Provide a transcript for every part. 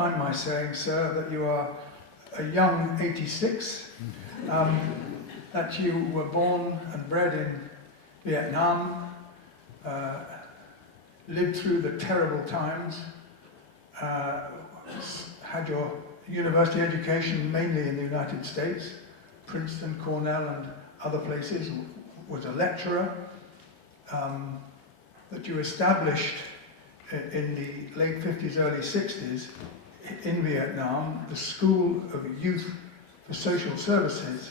mind my saying, sir, that you are a young 86, that you were born and bred in Vietnam, lived through the terrible times, had your university education mainly in the United States, Princeton, Cornell and other places, was a lecturer, that you established in the late 50s, early 60s in Vietnam the School of Youth for Social Services,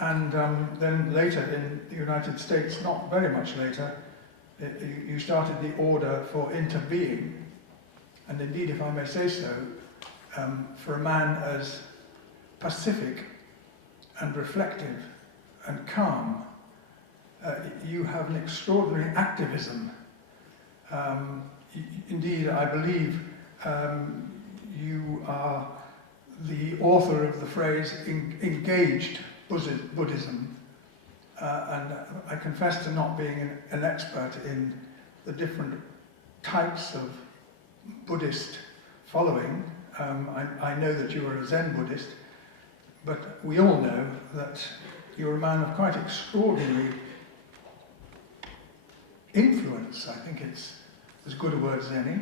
and then later in the United States, not very much later, you started the Order for Interbeing, and indeed, if I may say so, for a man as pacific and reflective and calm, you have an extraordinary activism. Indeed, I believe you are the author of the phrase engaged Buddhism, and I confess to not being an expert in the different types of Buddhist following. I know that you are a Zen Buddhist, but we all know that you're a man of quite extraordinary influence. I think it's as good a word as any.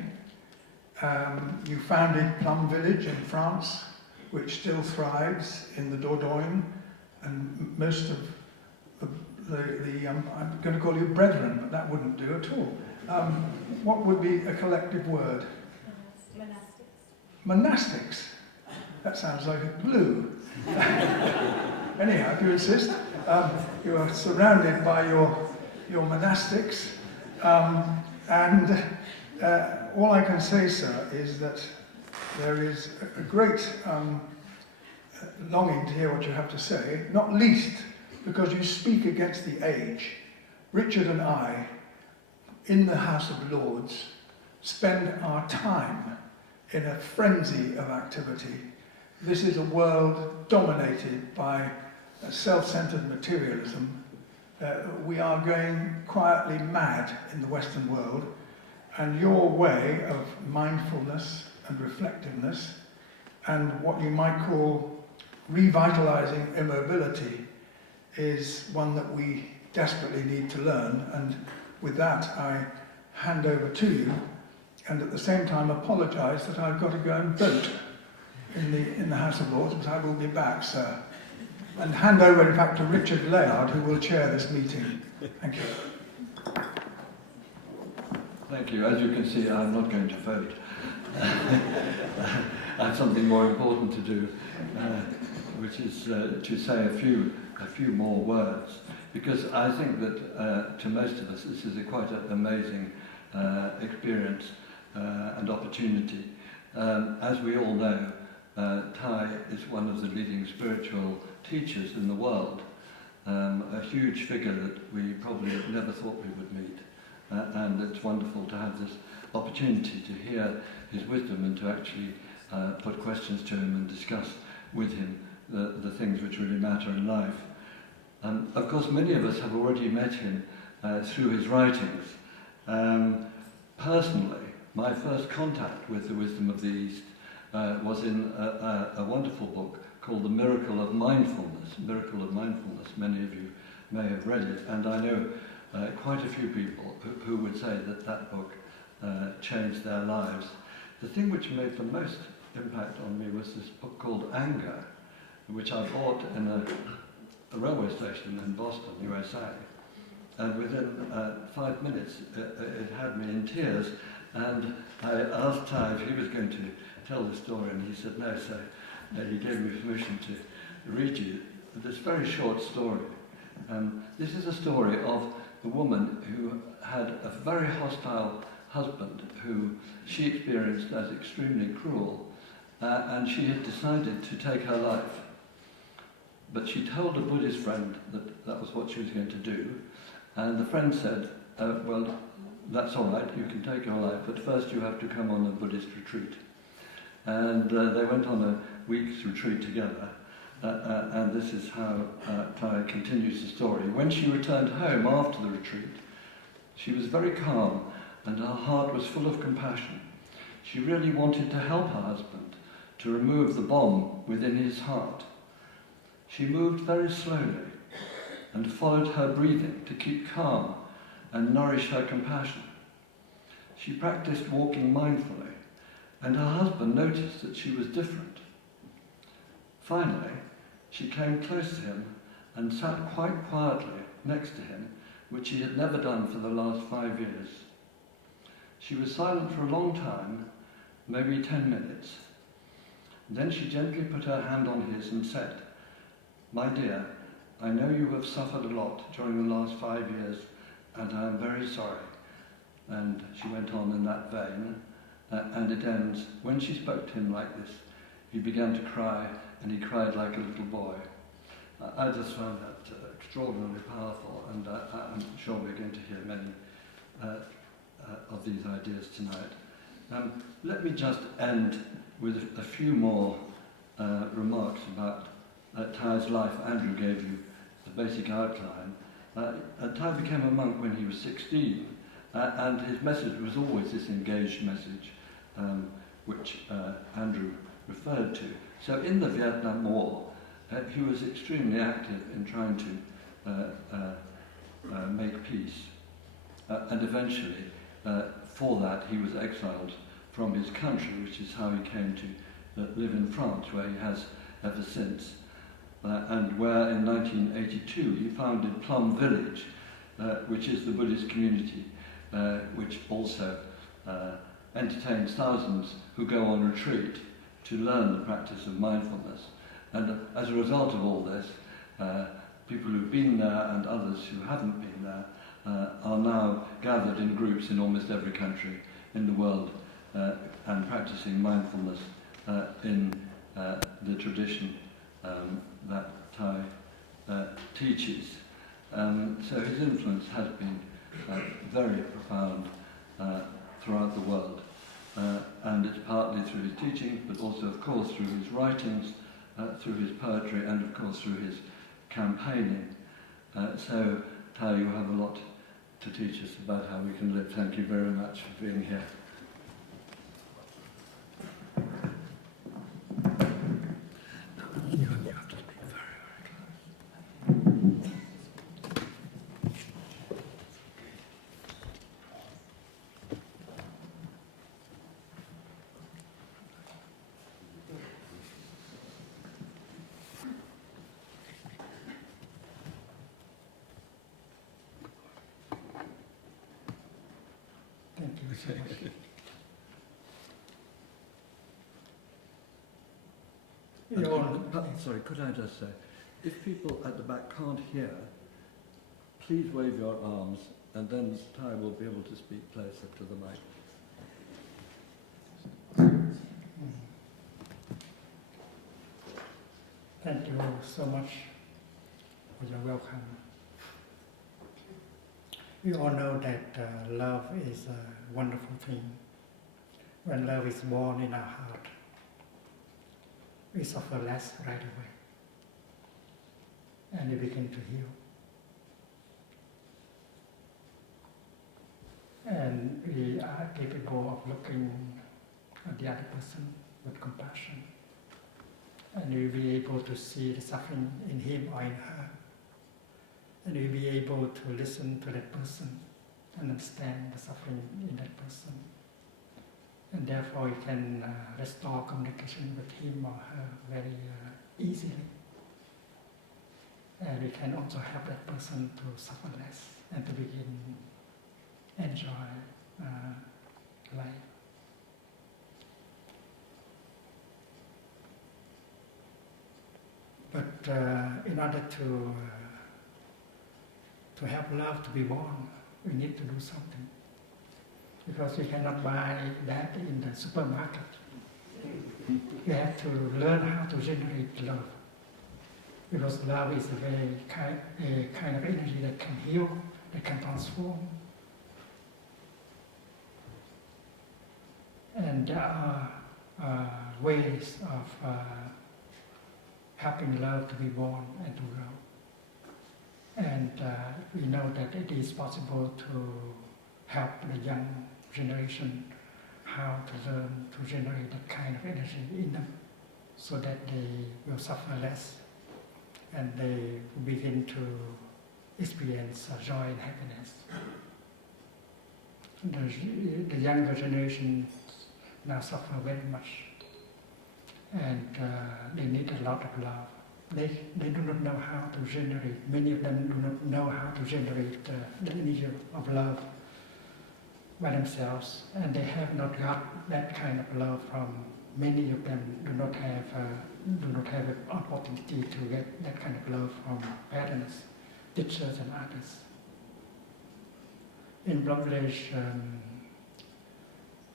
You founded Plum village in France, which still thrives in the Dordogne, and most of I'm going to call you brethren, but that wouldn't do at all. What would be a collective word? Monastics. That sounds like glue. Anyhow, if you insist, you are surrounded by your monastics, and all I can say, sir, is that there is a great longing to hear what you have to say, not least because you speak against the age. Richard and I, in the House of Lords, spend our time in a frenzy of activity. This is a world dominated by self-centered materialism. We are going quietly mad in the Western world, and your way of mindfulness and reflectiveness and what you might call revitalizing immobility is one that we desperately need to learn. And with that, I hand over to you, and at the same time apologize that I've got to go and vote in the House of Lords, but I will be back, sir. And hand over, in fact, to Richard Layard, who will chair this meeting. Thank you. Thank you. As you can see, I'm not going to vote. I have something more important to do, which is to say a few more words, because I think that to most of us this is quite an amazing experience and opportunity. As we all know, Thai is one of the leading spiritual teachers in the world, a huge figure that we probably never thought we would meet, and it's wonderful to have this opportunity to hear his wisdom and to actually put questions to him and discuss with him the things which really matter in life. Of course, many of us have already met him through his writings. Personally, my first contact with the wisdom of the East was in a wonderful book called The Miracle of Mindfulness. Miracle of Mindfulness. Many of you may have read it, and I know quite a few people who would say that that book changed their lives. The thing which made the most impact on me was this book called Anger, which I bought in a railway station in Boston, USA. And within 5 minutes, it had me in tears. And I asked Ty if he was going to tell the story, and he said no, so he gave me permission to read you this very short story. This is a story of a woman who had a very hostile husband who she experienced as extremely cruel, and she had decided to take her life. But she told a Buddhist friend that that was what she was going to do, and the friend said, well, that's all right, you can take your life, but first you have to come on a Buddhist retreat. And they went on a week's retreat together, and this is how Thai continues the story. When she returned home after the retreat, she was very calm, and her heart was full of compassion. She really wanted to help her husband to remove the bomb within his heart. She moved very slowly and followed her breathing to keep calm and nourish her compassion. She practiced walking mindfully, and her husband noticed that she was different. Finally, she came close to him and sat quite quietly next to him, which she had never done for the last 5 years. She was silent for a long time, maybe 10 minutes. Then she gently put her hand on his and said, "My dear, I know you have suffered a lot during the last 5 years, and I am very sorry." And she went on in that vein, and it ends, when she spoke to him like this, he began to cry, and he cried like a little boy. I just found that extraordinarily powerful, and I'm sure we're going to hear many of these ideas tonight. Let me just end with a few more remarks about Thay's life. Andrew gave you the basic outline. Thay became a monk when he was 16, and his message was always this engaged message, which Andrew referred to. So in the Vietnam War, he was extremely active in trying to make peace, and eventually, for that, he was exiled from his country, which is how he came to live in France, where he has ever since, and where in 1982 he founded Plum village, which is the Buddhist community, which also entertains thousands who go on retreat to learn the practice of mindfulness. And as a result of all this, people who've been there and others who haven't been there are now gathered in groups in almost every country in the world and practicing mindfulness in the tradition that Thay teaches. So his influence has been very profound throughout the world. And it's partly through his teaching, but also, of course, through his writings, through his poetry, and, of course, through his campaigning. So, Thay, you have a lot to teach us about how we can live. Thank you very much for being here. You have to speak very, very close. Thank you so much. Sorry, could I just say, if people at the back can't hear, please wave your arms, and then Thay will be able to speak closer to the mic. Thank you so much for your welcome. We all know that love is a wonderful thing. When love is born in our heart, we suffer less right away, and we begin to heal. And we are capable of looking at the other person with compassion, and we'll be able to see the suffering in him or in her, and we'll be able to listen to that person and understand the suffering in that person. And therefore we can restore communication with him or her very easily. And we can also help that person to suffer less and to begin enjoy life. But in order to help love to be born, we need to do something. Because we cannot buy that in the supermarket. We have to learn how to generate love. Because love is a very kind of energy that can heal, that can transform. And there are ways of helping love to be born and to grow. And we know that it is possible to help the young generation how to learn to generate that kind of energy in them so that they will suffer less and they begin to experience joy and happiness. The younger generation now suffer very much, and they need a lot of love. They do not know how to generate, many of them do not know how to generate the energy of love by themselves, and they have not got that kind of love from, many of them do not have an opportunity to get that kind of love from parents, teachers and others. In Plum Village,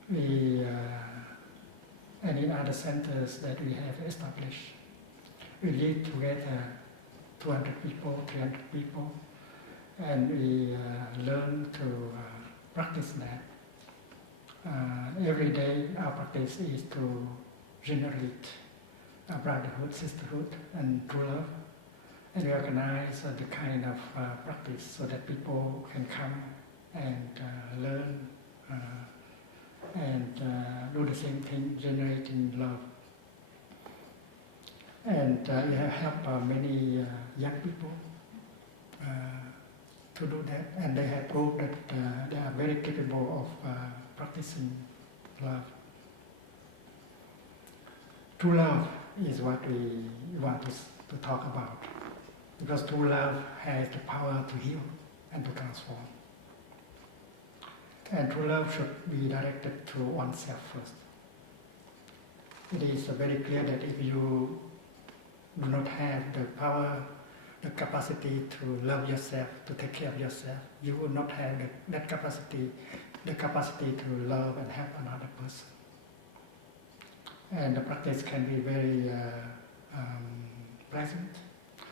and in other centers that we have established, we live together, 200 people, 300 people, and we learn to practice that. Every day our practice is to generate a brotherhood, sisterhood, and true love, and we organize the kind of practice so that people can come and learn and do the same thing, generating love. And we have helped many young people to do that, and they have proved that they are very capable of practicing love. True love is what we want to talk about, because true love has the power to heal and to transform. And true love should be directed to oneself first. It is very clear that if you do not have the power, the capacity to love yourself, to take care of yourself, you will not have that capacity, the capacity to love and help another person. And the practice can be very pleasant.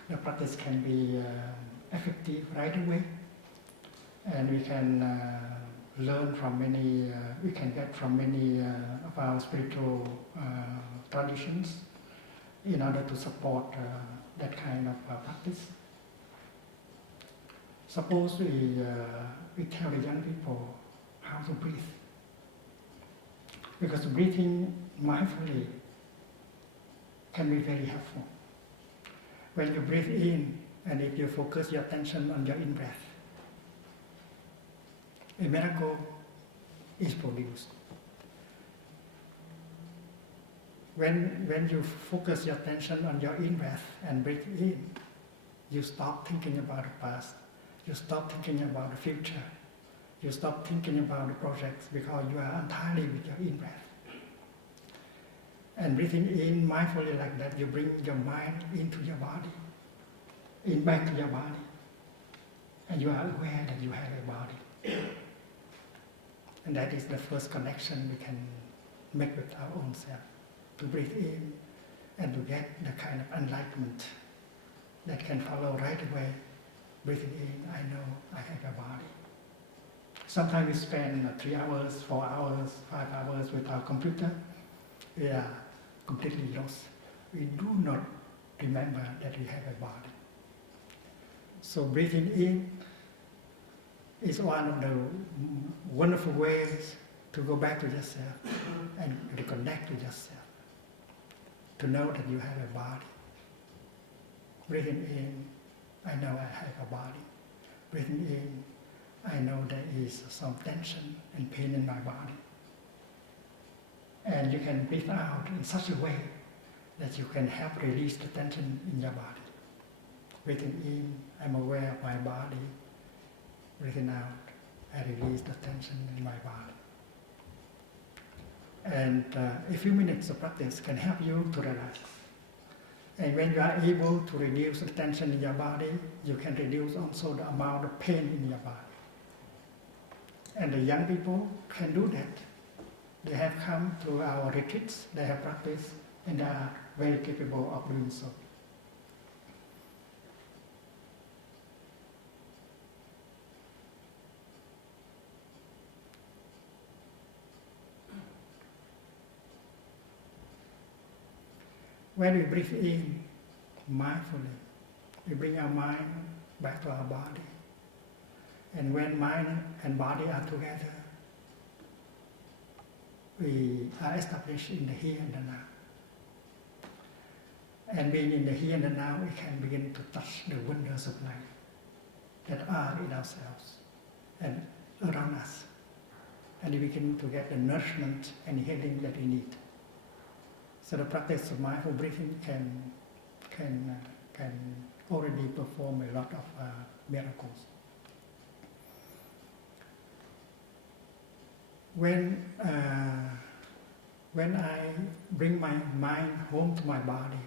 The practice can be effective right away, and we can learn from many, we can get from many of our spiritual traditions in order to support that kind of practice. Suppose we tell the young people how to breathe, because breathing mindfully can be very helpful. When you breathe in, and if you focus your attention on your in-breath, a miracle is produced. When you focus your attention on your in-breath and breathe in, you stop thinking about the past, you stop thinking about the future, you stop thinking about the projects, because you are entirely with your in-breath. And breathing in mindfully like that, you bring your mind into your body, back to your body, and you are aware that you have a body. And that is the first connection we can make with our own self, to breathe in and to get the kind of enlightenment that can follow right away. Breathing in, I know I have a body. Sometimes we spend 3 hours, 4 hours, 5 hours with our computer. We are completely lost. We do not remember that we have a body. So breathing in is one of the wonderful ways to go back to yourself and reconnect with yourself, to know that you have a body. Breathing in, I know I have a body. Breathing in, I know there is some tension and pain in my body. And you can breathe out in such a way that you can help release the tension in your body. Breathing in, I'm aware of my body. Breathing out, I release the tension in my body. And a few minutes of practice can help you to relax. And when you are able to reduce the tension in your body, you can reduce also the amount of pain in your body. And the young people can do that. They have come to our retreats, they have practiced, and they are very capable of doing so. When we breathe in mindfully, we bring our mind back to our body. And when mind and body are together, we are established in the here and the now. And being in the here and the now, we can begin to touch the wonders of life that are in ourselves and around us. And we begin to get the nourishment and healing that we need. So the practice of mindful breathing can already perform a lot of miracles. When I bring my mind home to my body,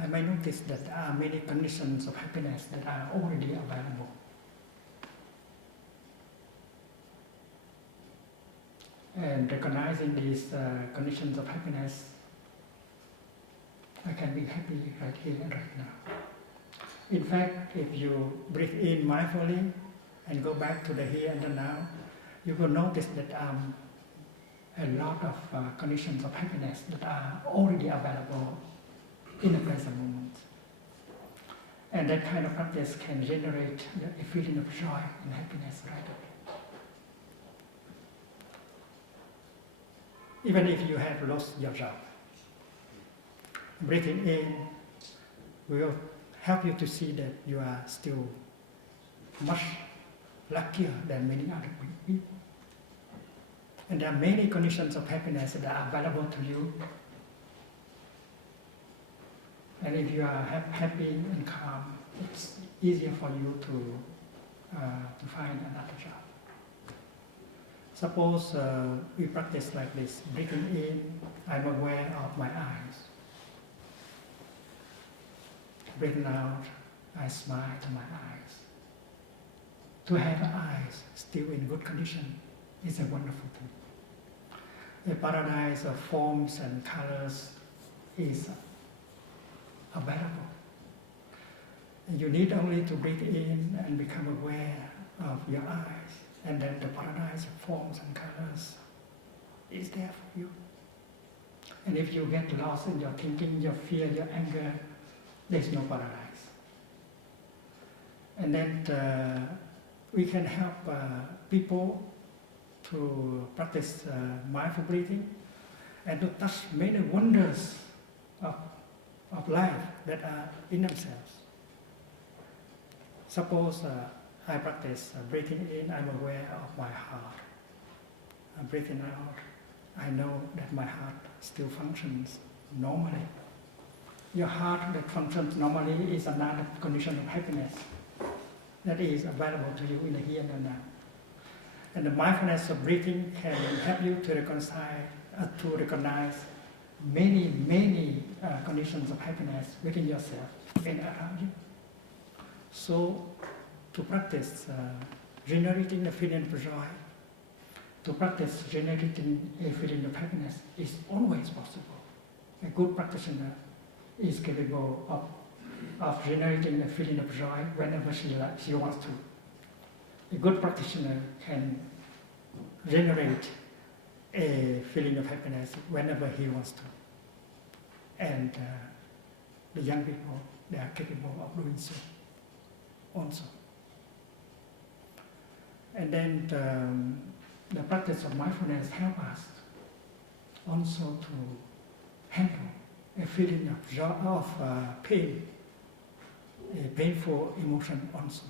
I may notice that there are many conditions of happiness that are already available. And recognizing these conditions of happiness, I can be happy right here and right now. In fact, if you breathe in mindfully and go back to the here and the now, you will notice that a lot of conditions of happiness that are already available in the present moment. And that kind of practice can generate a feeling of joy and happiness right away. Even if you have lost your job, breathing in will help you to see that you are still much luckier than many other people. And there are many conditions of happiness that are available to you. And if you are happy and calm, it's easier for you to find another job. Suppose we practice like this, breathing in, I'm aware of my eyes. Breathing out, I smile to my eyes. To have eyes still in good condition is a wonderful thing. A paradise of forms and colors is available. And you need only to breathe in and become aware of your eyes, and then the paradise of forms and colors is there for you. And if you get lost in your thinking, your fear, your anger, there's no paradise. And then we can help people to practice mindful breathing and to touch many wonders of life that are in themselves. Suppose I practice breathing in, I'm aware of my heart. I'm breathing out, I know that my heart still functions normally. Your heart that functions normally is another condition of happiness that is available to you in the here and the now. And the mindfulness of breathing can help you to recognize many conditions of happiness within yourself and around you. So, to practice generating a feeling of joy, to practice generating a feeling of happiness is always possible. A good practitioner is capable of generating a feeling of joy whenever she wants to. A good practitioner can generate a feeling of happiness whenever he wants to. And the young people, they are capable of doing so also. And then the practice of mindfulness helps us also to handle a feeling of joy, of pain, a painful emotion also.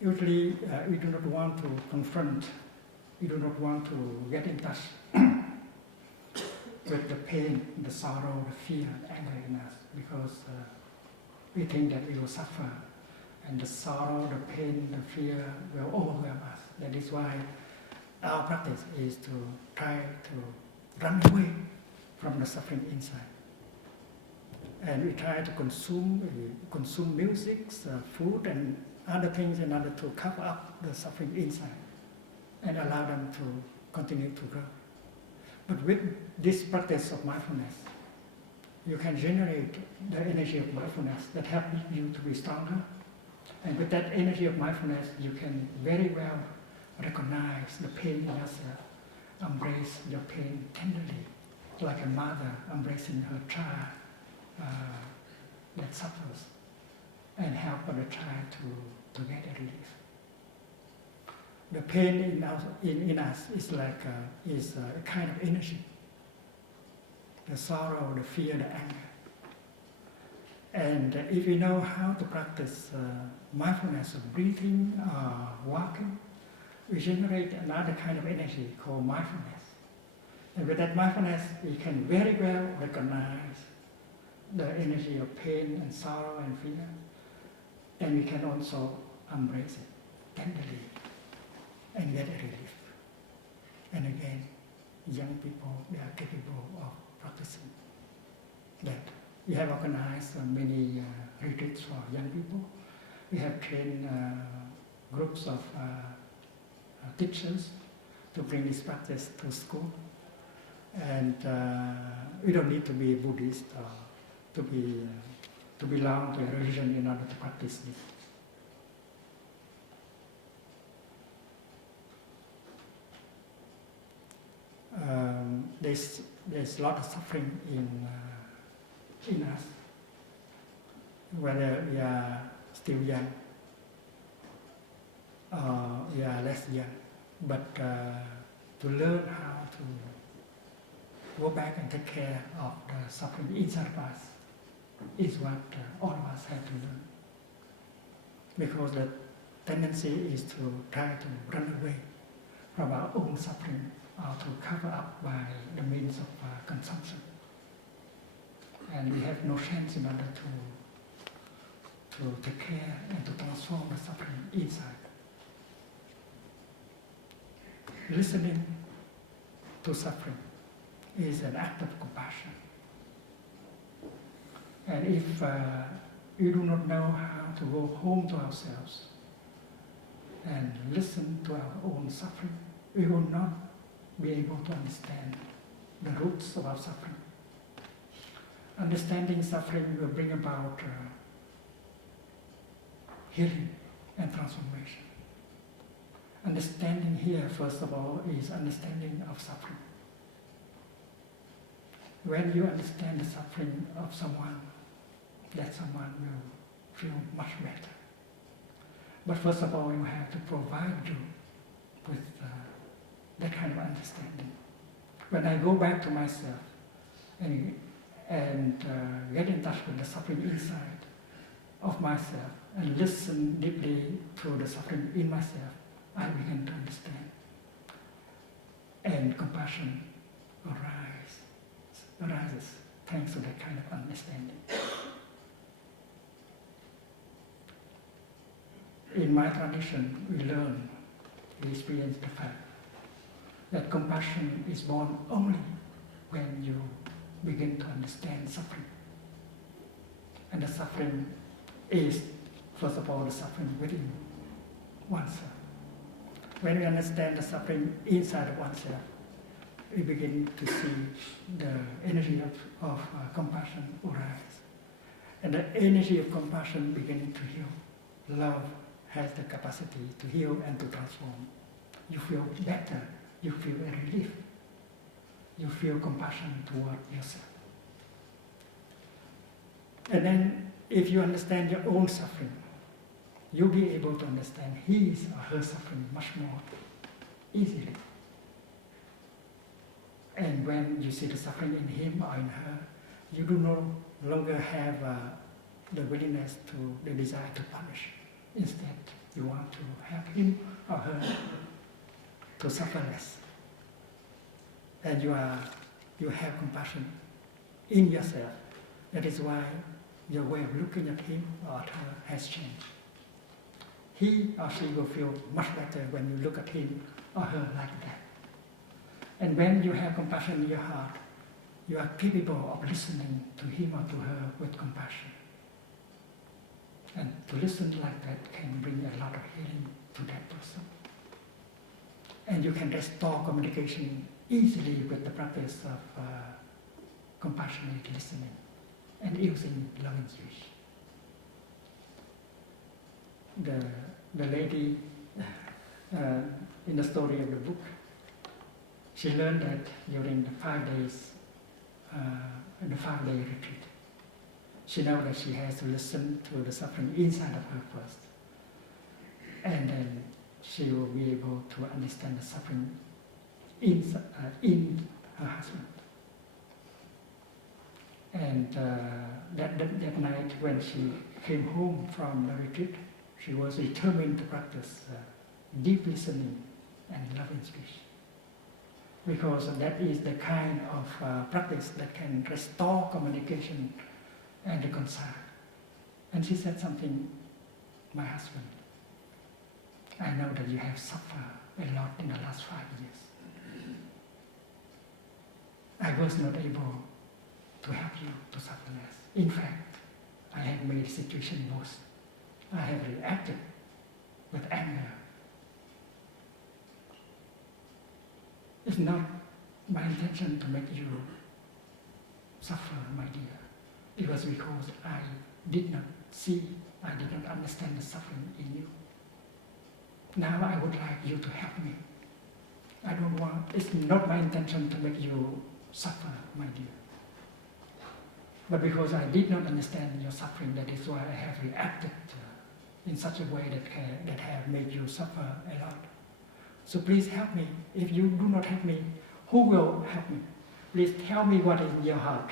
Usually we do not want to confront, we do not want to get in touch with the pain, the sorrow, the fear, and anger in us, because we think that we will suffer, and the sorrow, the pain, the fear will overwhelm us. That is why our practice is to try to run away from the suffering inside. And we try to consume music, food, and other things in order to cover up the suffering inside and allow them to continue to grow. But with this practice of mindfulness, you can generate the energy of mindfulness that helps you to be stronger. And with that energy of mindfulness, you can very well recognize the pain in yourself, embrace your pain tenderly, like a mother embracing her child that suffers, and help the child to get a relief. the pain in us is like a kind of energy. The sorrow, the fear, the anger. And if we know how to practice mindfulness of breathing, walking, we generate another kind of energy called mindfulness. And with that mindfulness, we can very well recognize the energy of pain and sorrow and fear. And we can also embrace it tenderly and get a relief. And again, young people, they are capable of practicing that. We have organized many retreats for young people. We have trained groups of teachers to bring this practice to school. And we don't need to be Buddhist or to belong to a religion in order to practice this. There's a lot of suffering in us, whether we are still young or we are less young. But to learn how to go back and take care of the suffering inside of us is what all of us have to learn. Because the tendency is to try to run away from our own suffering or to cover up by the means of consumption. And we have no chance in order to take care and to transform the suffering inside. Listening to suffering is an act of compassion. And if we do not know how to go home to ourselves and listen to our own suffering, we will not be able to understand the roots of our suffering. Understanding suffering will bring about healing and transformation. Understanding here, first of all, is understanding of suffering. When you understand the suffering of someone, that someone will feel much better. But first of all, you have to provide you with that kind of understanding. When I go back to myself and get in touch with the suffering inside of myself and listen deeply to the suffering in myself, I begin to understand. And compassion arises thanks to that kind of understanding. In my tradition, we experience the fact that compassion is born only when you begin to understand suffering. And the suffering is, first of all, the suffering within oneself. When we understand the suffering inside of oneself, we begin to see the energy of compassion arise. And the energy of compassion begins to heal. Love has the capacity to heal and to transform. You feel better. You feel a relief. You feel compassion toward yourself. And then, if you understand your own suffering, you'll be able to understand his or her suffering much more easily. And when you see the suffering in him or in her, you do no longer have the willingness the desire to punish. Instead, you want to help him or her to suffer less. And you have compassion in yourself. That is why your way of looking at him or at her has changed. He or she will feel much better when you look at him or her like that. And when you have compassion in your heart, you are capable of listening to him or to her with compassion. And to listen like that can bring a lot of healing to that person. And you can restore communication easily with the practice of compassionate listening and using loving speech. The lady in the story of the book, she learned that during the 5 days, the 5-day retreat, she knows that she has to listen to the suffering inside of her first. And then she will be able to understand the suffering in her husband. And that night when she came home from the retreat, she was determined to practice deep listening and loving speech. Because that is the kind of practice that can restore communication and reconcile. And she said something, my husband, I know that you have suffered a lot in the last 5 years. I was not able to help you to suffer less. In fact, I have made the situation worse. I have reacted with anger. It's not my intention to make you suffer, my dear. It was because I did not see, I did not understand the suffering in you. Now I would like you to help me. I don't want, it's not my intention to make you suffer, my dear. But because I did not understand your suffering, that is why I have reacted in such a way that have made you suffer a lot. So please help me. If you do not help me, who will help me? Please tell me what is in your heart.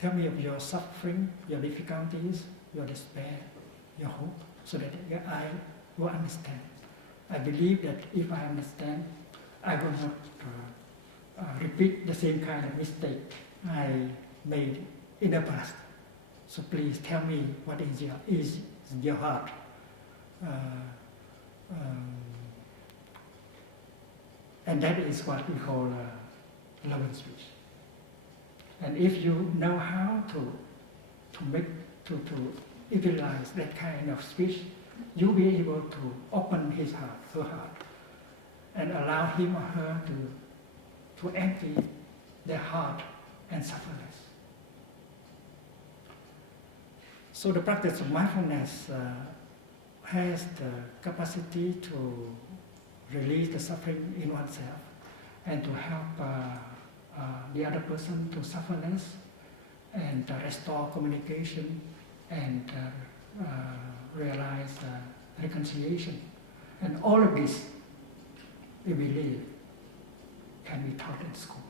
Tell me of your suffering, your difficulties, your despair, your hope, so that I will understand. I believe that if I understand, I will not repeat the same kind of mistake I made in the past. So please tell me what is your heart. And that is what we call love and speech. And if you know how to utilize that kind of speech, you'll be able to open his heart, her heart, and allow him or her to empty their heart and suffer less. So the practice of mindfulness has the capacity to release the suffering in oneself and to help the other person to suffer less and restore communication and realize reconciliation. And all of this, we believe, can be taught in school.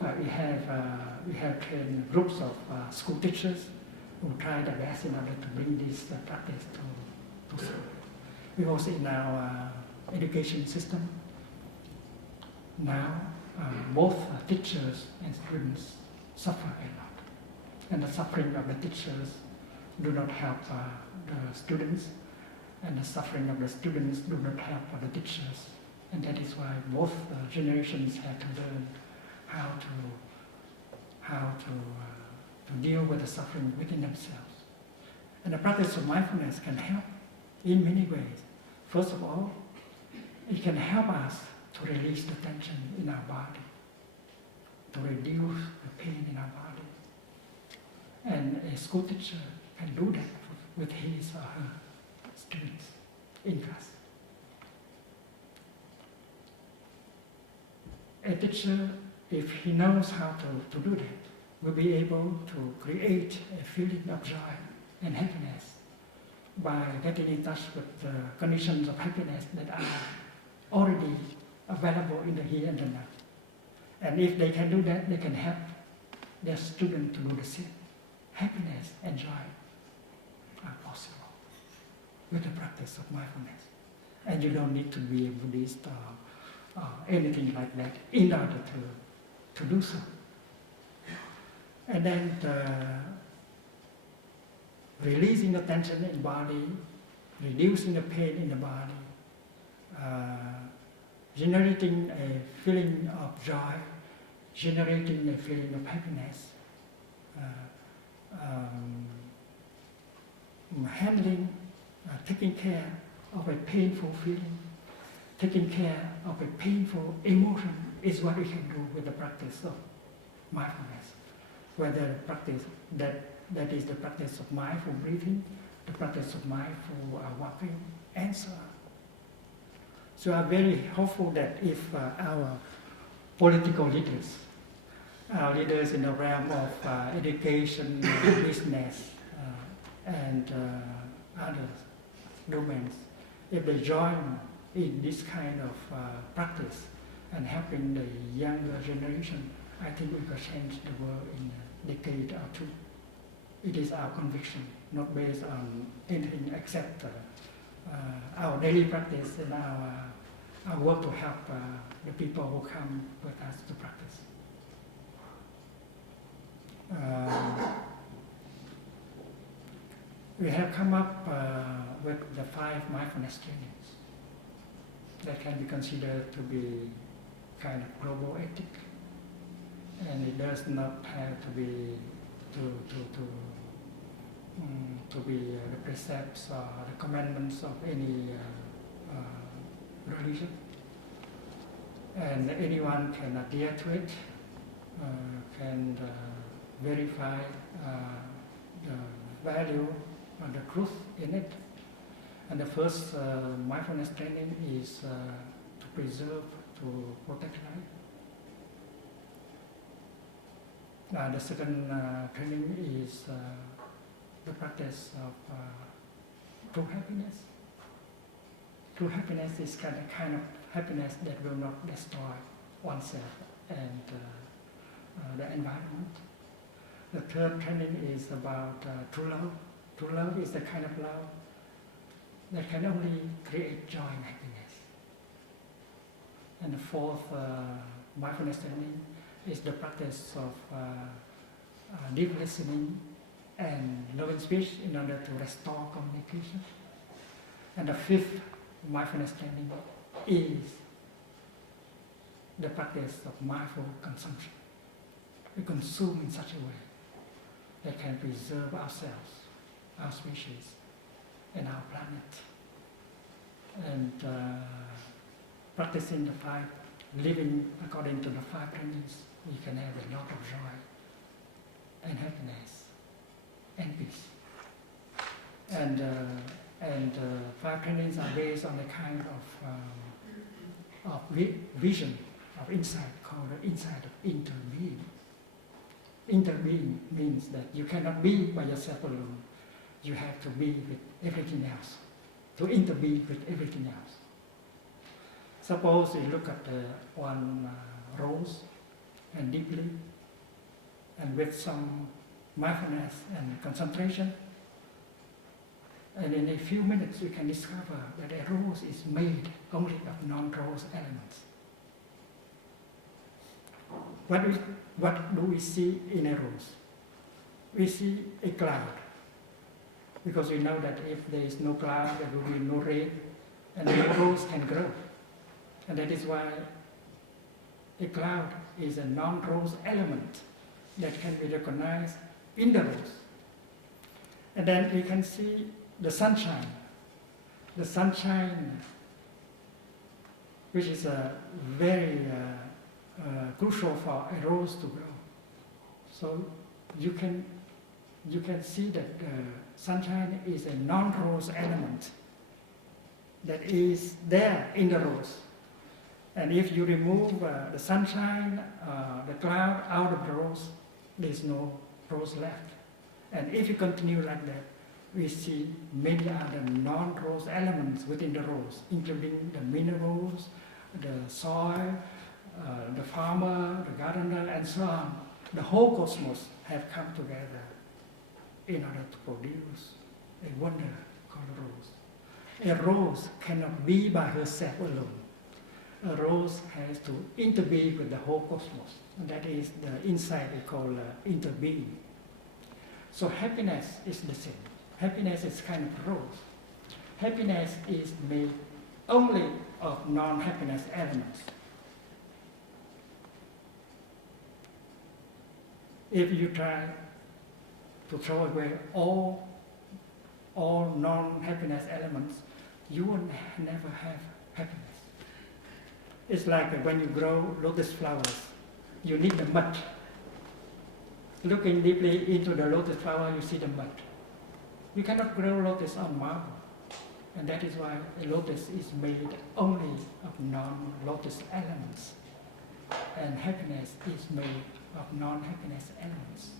We have trained groups of school teachers who try their best in order to bring this practice to school. We also in our education system now, both teachers and students suffer a lot. And the suffering of the teachers do not help the students, and the suffering of the students do not help the teachers. And that is why both generations have to learn how to deal with the suffering within themselves. And the practice of mindfulness can help in many ways. First of all, it can help us to release the tension in our body, to reduce the pain in our body. And a school teacher can do that with his or her students in class. A teacher, if he knows how to do that, will be able to create a feeling of joy and happiness by getting in touch with the conditions of happiness that are already available in the here and the now. And if they can do that, they can help their students to do the same. Happiness and joy are possible with the practice of mindfulness. And you don't need to be a Buddhist or anything like that in order to do so. And then releasing the tension in the body, reducing the pain in the body, generating a feeling of joy, generating a feeling of happiness, handling, taking care of a painful feeling, taking care of a painful emotion is what we can do with the practice of mindfulness. Whether the practice that is the practice of mindful breathing, the practice of mindful walking, and so on. So I'm very hopeful that if our political leaders, our leaders in the realm of education, business, and other domains, if they join in this kind of practice and helping the younger generation, I think we could change the world in a decade or two. It is our conviction, not based on anything except our daily practice and our work to help the people who come with us to practice. We have come up with the 5 mindfulness trainings that can be considered to be kind of global ethic, and it does not have to be the precepts or the commandments of any religion, and anyone can adhere to it, can verify the value and the truth in it. And the first mindfulness training is to preserve, to protect life. The second training is the practice of true happiness. True happiness is kind of happiness that will not destroy oneself and the environment. The third training is about true love. True love is the kind of love that can only create joy and happiness. And the fourth mindfulness training is the practice of deep listening and loving speech in order to restore communication. And the fifth mindfulness training is the practice of mindful consumption. We consume in such a way that can preserve ourselves, our species, and our planet. And practicing the 5, living according to the 5 trainings, we can have a lot of joy and happiness and peace. And 5 trainings are based on a kind of vision, of insight, called the insight of interbeing. Interbeing means that you cannot be by yourself alone. You have to be with everything else, to interbeing with everything else. Suppose you look at one rose and deeply, and with some mindfulness and concentration, and in a few minutes we can discover that a rose is made only of non-rose elements. What do we see in a rose? We see a cloud, because we know that if there is no cloud, there will be no rain, and no rose can grow. And that is why a cloud is a non-rose element that can be recognized in the rose. And then we can see the sunshine. The sunshine, which is very crucial for a rose to grow. So you can see that sunshine is a non-rose element that is there in the rose. And if you remove the sunshine, the cloud out of the rose, there is no rose left. And if you continue like that, we see many other non-rose elements within the rose, including the minerals, the soil, the farmer, the gardener, and so on. The whole cosmos have come together in order to produce a wonder called a rose. A rose cannot be by herself alone. A rose has to interbeing with the whole cosmos. And that is the insight we call interbeing. So happiness is the same. Happiness is kind of rose. Happiness is made only of non-happiness elements. If you try to throw away all non-happiness elements, you will never have happiness. It's like when you grow lotus flowers, you need the mud. Looking deeply into the lotus flower, you see the mud. You cannot grow lotus on marble. And that is why a lotus is made only of non-lotus elements. And happiness is made of non-happiness elements.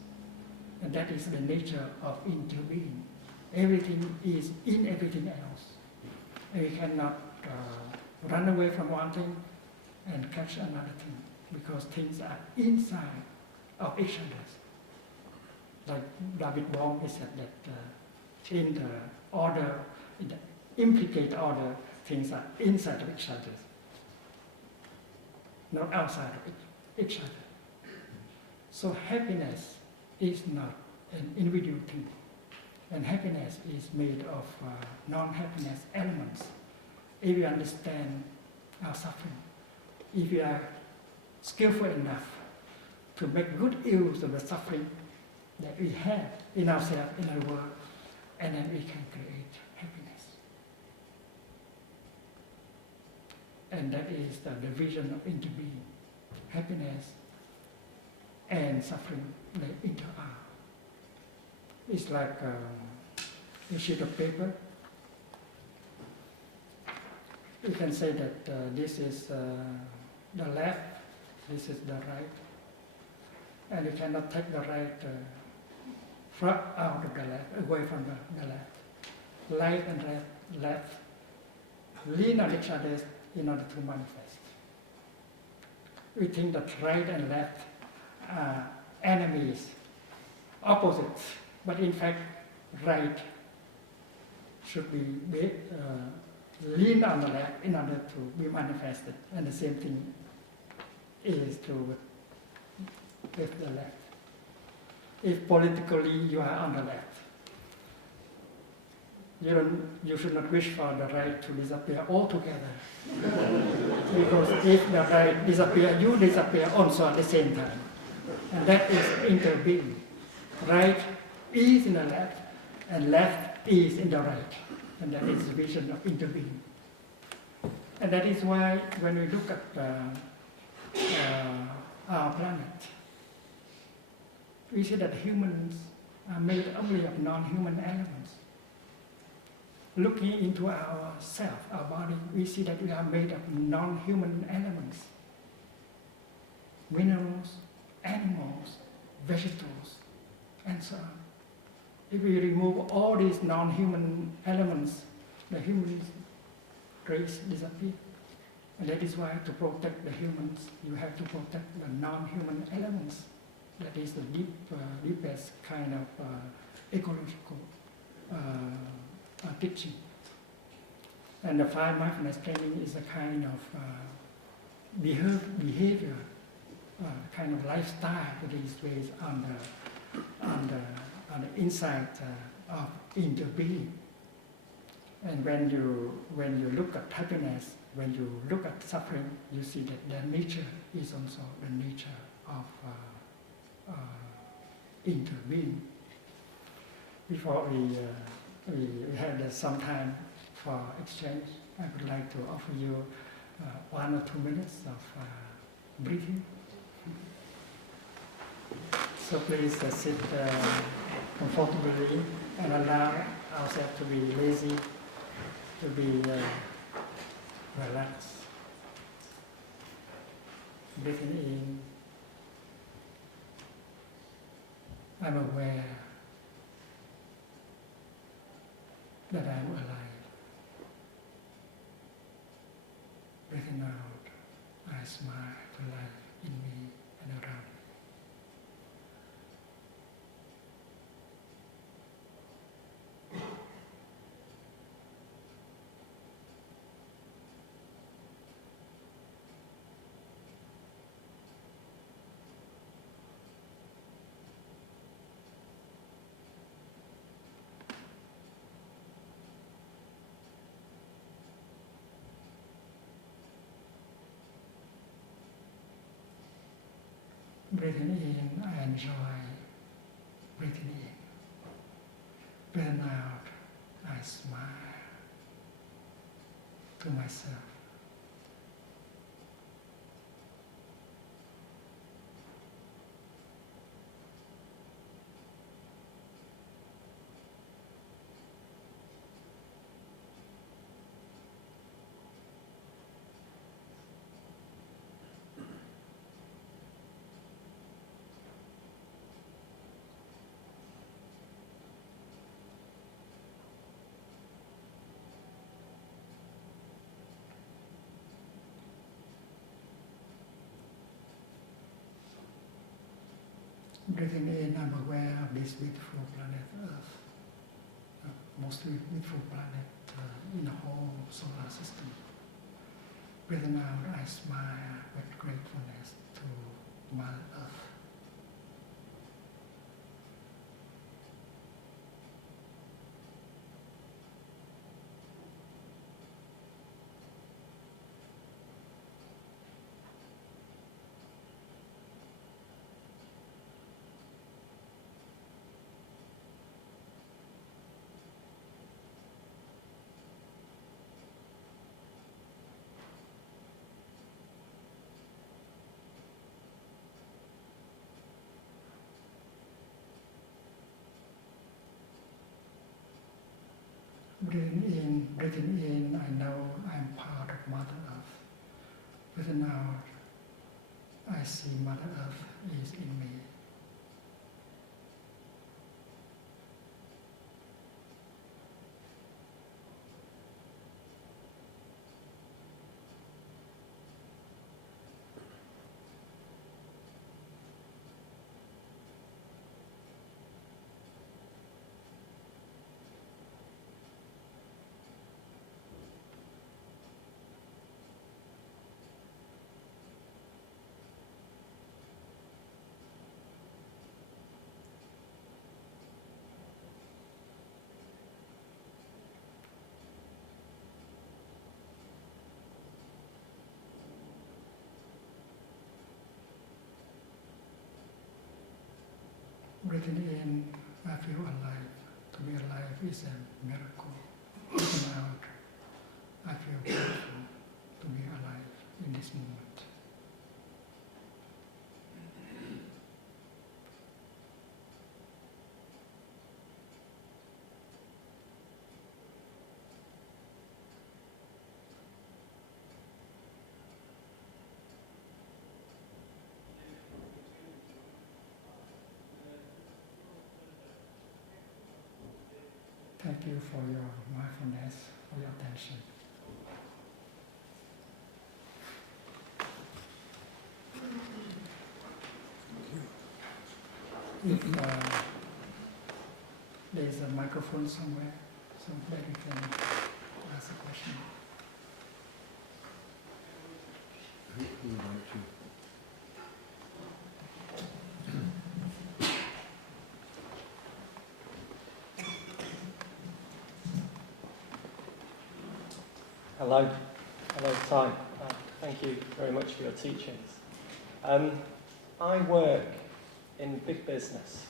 And that is the nature of interbeing. Everything is in everything else. We cannot run away from one thing and catch another thing, because things are inside of each other. Like David Bohm said that in the order, in the implicate order, things are inside of each other, not outside of each other. So happiness is not an individual thing, and happiness is made of non-happiness elements. If you understand our suffering, if you are skillful enough to make good use of the suffering that we have in ourselves, in our world, and then we can create happiness. And that is the vision of interbeing. Happiness and suffering, they interact. It's like a sheet of paper. You can say that this is the left, this is the right, and you cannot take the right out of the left, away from the left. Right and left lean on each other in order to manifest. We think that right and left are enemies, opposites, but in fact, right should be lean on the left in order to be manifested, and the same thing is true with the left. If politically you are on the left, you should not wish for the right to disappear altogether. Because if the right disappears, you disappear also at the same time. And that is interbeing. Right is in the left, and left is in the right. And that is the vision of interbeing. And that is why when we look at our planet, we see that humans are made only of non-human elements. Looking into our self, our body, we see that we are made of non-human elements. Minerals, animals, vegetables, and so on. If we remove all these non-human elements, the human race disappears. And that is why to protect the humans, you have to protect the non-human elements. That is the deepest kind of ecological teaching. And the 5 mindfulness training is a kind of behavior, kind of lifestyle that is based on the insight of interbeing. And when you look at happiness, when you look at suffering, you see that their nature is also the nature of interbeing. Before we have some time for exchange, I would like to offer you 1 or 2 minutes of breathing. So please sit comfortably and allow ourselves to be lazy, to be relaxed. Breathing in, I'm aware that I'm alive. Breathing out, I smile to life in me and around me. Breathing in, I enjoy breathing in. Breathing out, I smile to myself. Breathing in, I'm aware of this beautiful planet Earth, most beautiful planet in the whole solar system. Breathing out, I smile with gratefulness to Mother Earth. Breathing in, I know I'm part of Mother Earth. Breathing out, I see Mother Earth is in me. Breathing in, I feel alive. To be alive is a miracle. Breathing out, I feel grateful to be alive in this moment. Thank you for your mindfulness, for your attention. If there's a microphone somewhere, so that you can ask a question. Who would like to? Hello, Ty. Thank you very much for your teachings. I work in big business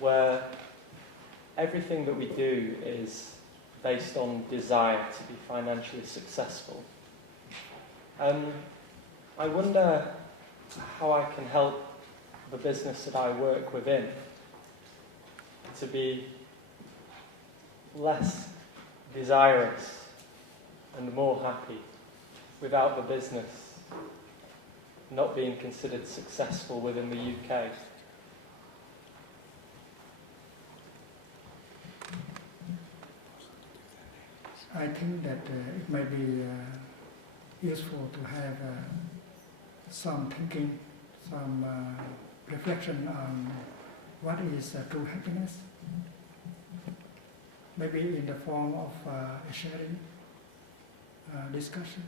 where everything that we do is based on desire to be financially successful. I wonder how I can help the business that I work within to be less desirous and more happy without the business not being considered successful within the UK. I think that it might be useful to have some thinking, some reflection on what is true happiness. Maybe in the form of a sharing discussion.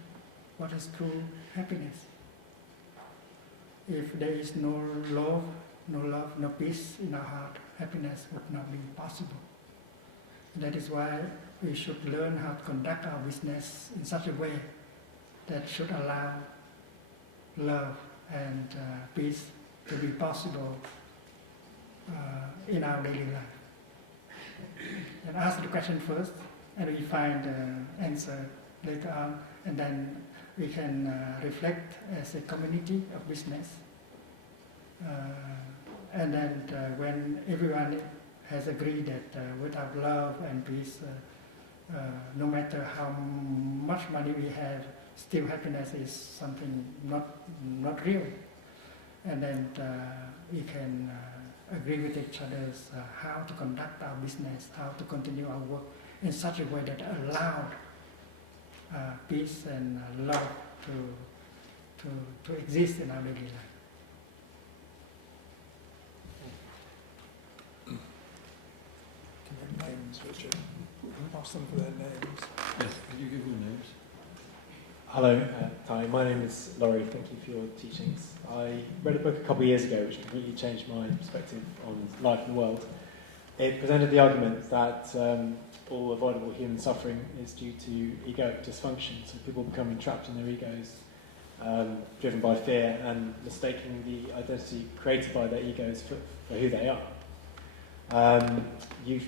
What is true happiness? If there is no love, no peace in our heart, happiness would not be possible. That is why we should learn how to conduct our business in such a way that should allow love and peace to be possible in our daily life. And ask the question first, and we find the answer later on, and then we can reflect as a community of business. And then when everyone has agreed that without love and peace, no matter how much money we have, still happiness is something not real. And then we can agree with each other how to conduct our business, how to continue our work in such a way that allowed peace and love to exist in our daily life. ask them for their names. Yes, could you give your names? Hello, hi, my name is Laurie, thank you for your teachings. I read a book a couple of years ago which completely changed my perspective on life and the world. It presented the argument that all avoidable human suffering is due to egoic dysfunction, so people becoming trapped in their egos, driven by fear and mistaking the identity created by their egos for who they are. You've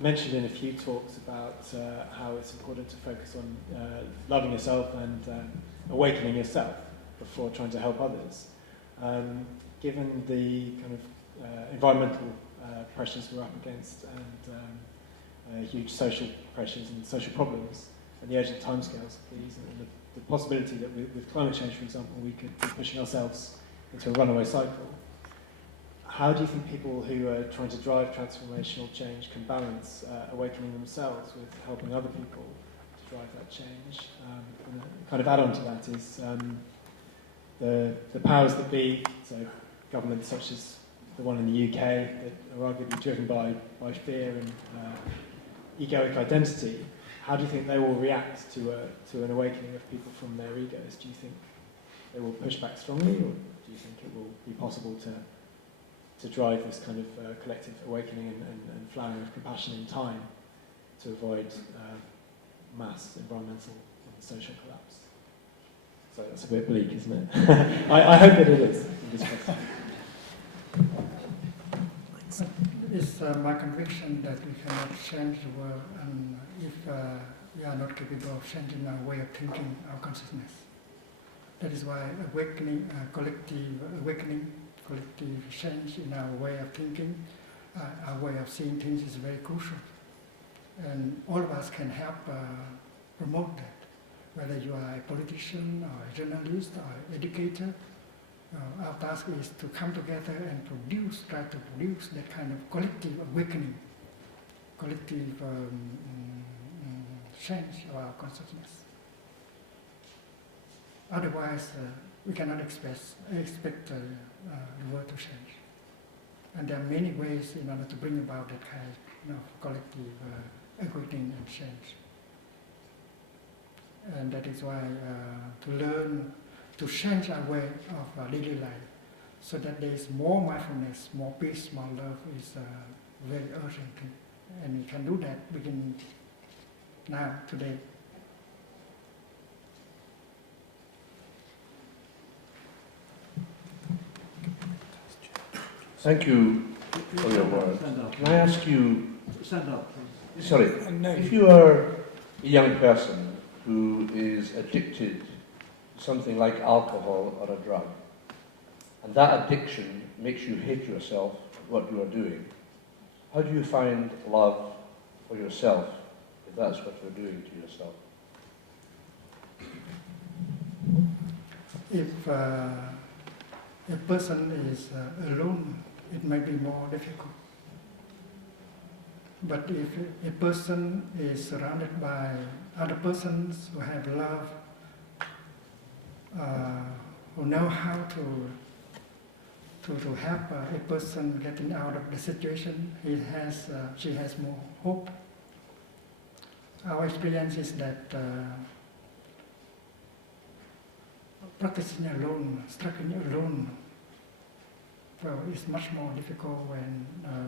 mentioned in a few talks about how it's important to focus on loving yourself and awakening yourself before trying to help others. Given the kind of environmental pressures we're up against and huge social pressures and social problems and the urgent timescales of these and the possibility that with climate change, for example, we could be pushing ourselves into a runaway cycle, how do you think people who are trying to drive transformational change can balance awakening themselves with helping other people to drive that change? And a kind of add-on to that is the powers that be, so governments such as the one in the UK that are arguably driven by fear and egoic identity, how do you think they will react to an awakening of people from their egos? Do you think they will push back strongly, or do you think it will be possible to drive this kind of collective awakening and flowering of compassion in time to avoid mass environmental and social collapse? So that's a bit bleak, isn't it? I hope that it is. It's my conviction that we cannot change the world, and if we are not capable of changing our way of thinking, our consciousness. That is why awakening, collective change in our way of thinking, our way of seeing things is very crucial. And all of us can help promote that. Whether you are a politician or a journalist or educator, our task is to come together and try to produce that kind of collective awakening, collective change of our consciousness. Otherwise, we cannot expect the world to change. And there are many ways in order to bring about that kind of collective awakening and change. And that is why to learn to change our way of daily life so that there is more mindfulness, more peace, more love is a very urgent thing. And we can do that beginning now, today. Thank you for your words. Can I ask you, Stand up, please. sorry, if you are a young person who is addicted to something like alcohol or a drug, and that addiction makes you hate yourself, what you are doing, how do you find love for yourself if that's what you're doing to yourself? If a person is alone, it may be more difficult. But if a person is surrounded by other persons who have love, who know how to help a person getting out of the situation, she has more hope. Our experience is that practicing alone, struggling alone, well, it's much more difficult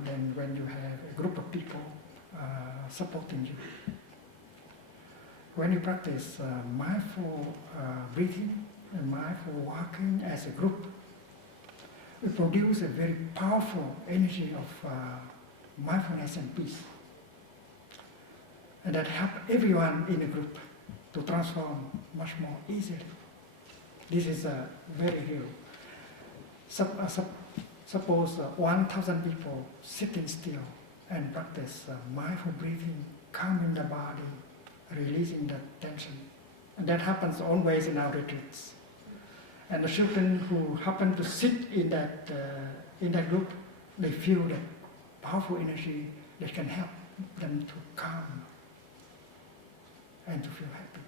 than when you have a group of people supporting you. When you practice mindful breathing and mindful walking as a group, we produce a very powerful energy of mindfulness and peace. And that helps everyone in the group to transform much more easily. This is very real. Suppose 1,000 people sitting still and practice mindful breathing, calming the body, releasing the tension. And that happens always in our retreats. And the children who happen to sit in that group, they feel that powerful energy that can help them to calm and to feel happy.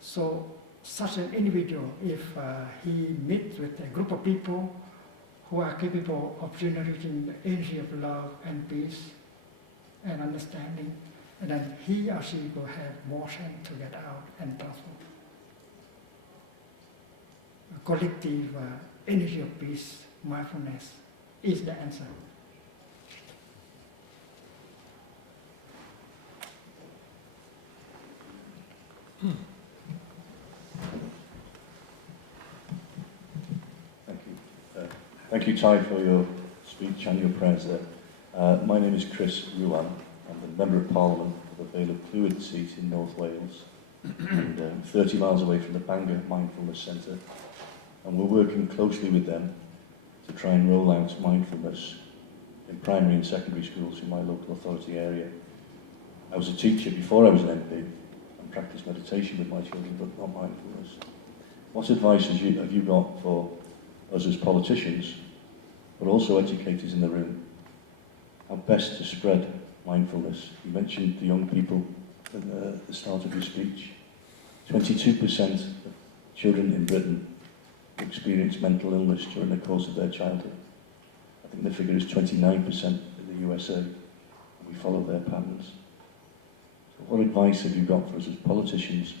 So such an individual, if he meets with a group of people who are capable of generating the energy of love and peace and understanding, And then he or she will have more chance to get out and transform. A collective energy of peace, mindfulness, is the answer. Thank you. Thank you, Ty, for your speech and your prayers there. My name is Chris Ruane. I'm the Member of Parliament for the Vale of Clwyd seat in North Wales, and 30 miles away from the Bangor Mindfulness Centre. And we're working closely with them to try and roll out mindfulness in primary and secondary schools in my local authority area. I was a teacher before I was an MP and practiced meditation with my children, but not mindfulness. What advice have you got for us as politicians, but also educators in the room, how best to spread mindfulness? You mentioned the young people at the start of your speech. 22% of children in Britain experience mental illness during the course of their childhood. I think the figure is 29% in the USA, and we follow their patterns. So what advice have you got for us as politicians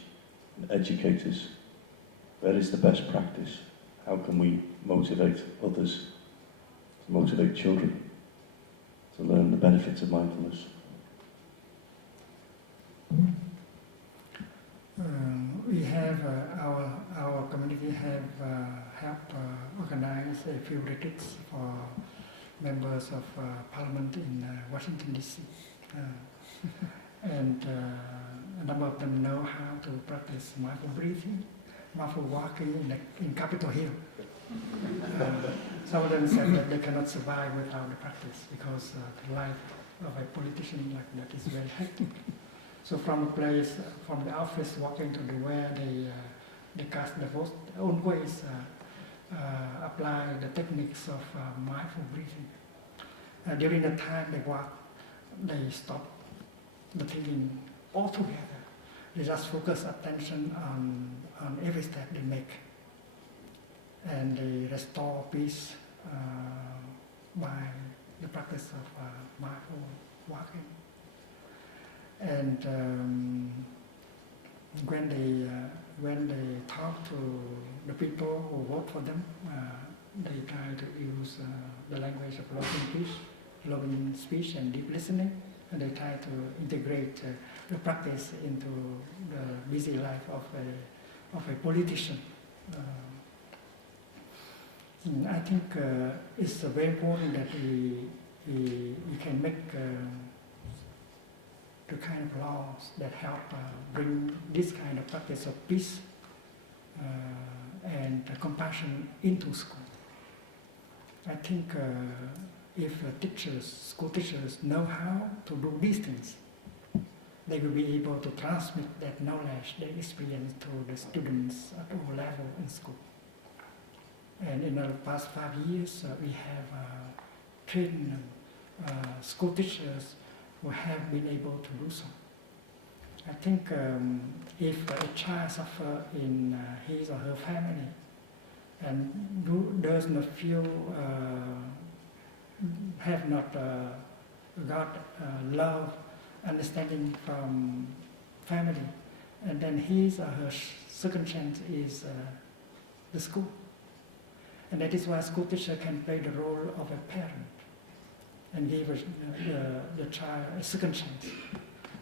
and educators? Where is the best practice? How can we motivate others, to motivate children to learn the benefits of mindfulness? We have our community have helped organize a few retreats for members of Parliament in Washington DC, and a number of them know how to practice mindful breathing, mindful walking in Capitol Hill. Some of them said that they cannot survive without the practice because the life of a politician like that is very hectic. So from a place, from the office, walking to the where they cast their own ways, apply the techniques of mindful breathing. During the time they walk, they stop the thinking altogether. They just focus attention on every step they make. And they restore peace by the practice of mindful walking. And when they talk to the people who vote for them, they try to use the language of loving speech and deep listening, and they try to integrate the practice into the busy life of a politician. I think it's very important that we can make the kind of laws that help bring this kind of practice of peace and compassion into school. I think if school teachers know how to do these things, they will be able to transmit that knowledge, that experience to the students at all levels in school. And in the past 5 years, we have trained school teachers who have been able to do so. I think if a child suffers in his or her family and does not feel, have not got love, understanding from family, and then his or her second chance is the school. And that is why a school teacher can play the role of a parent and give the child a second chance.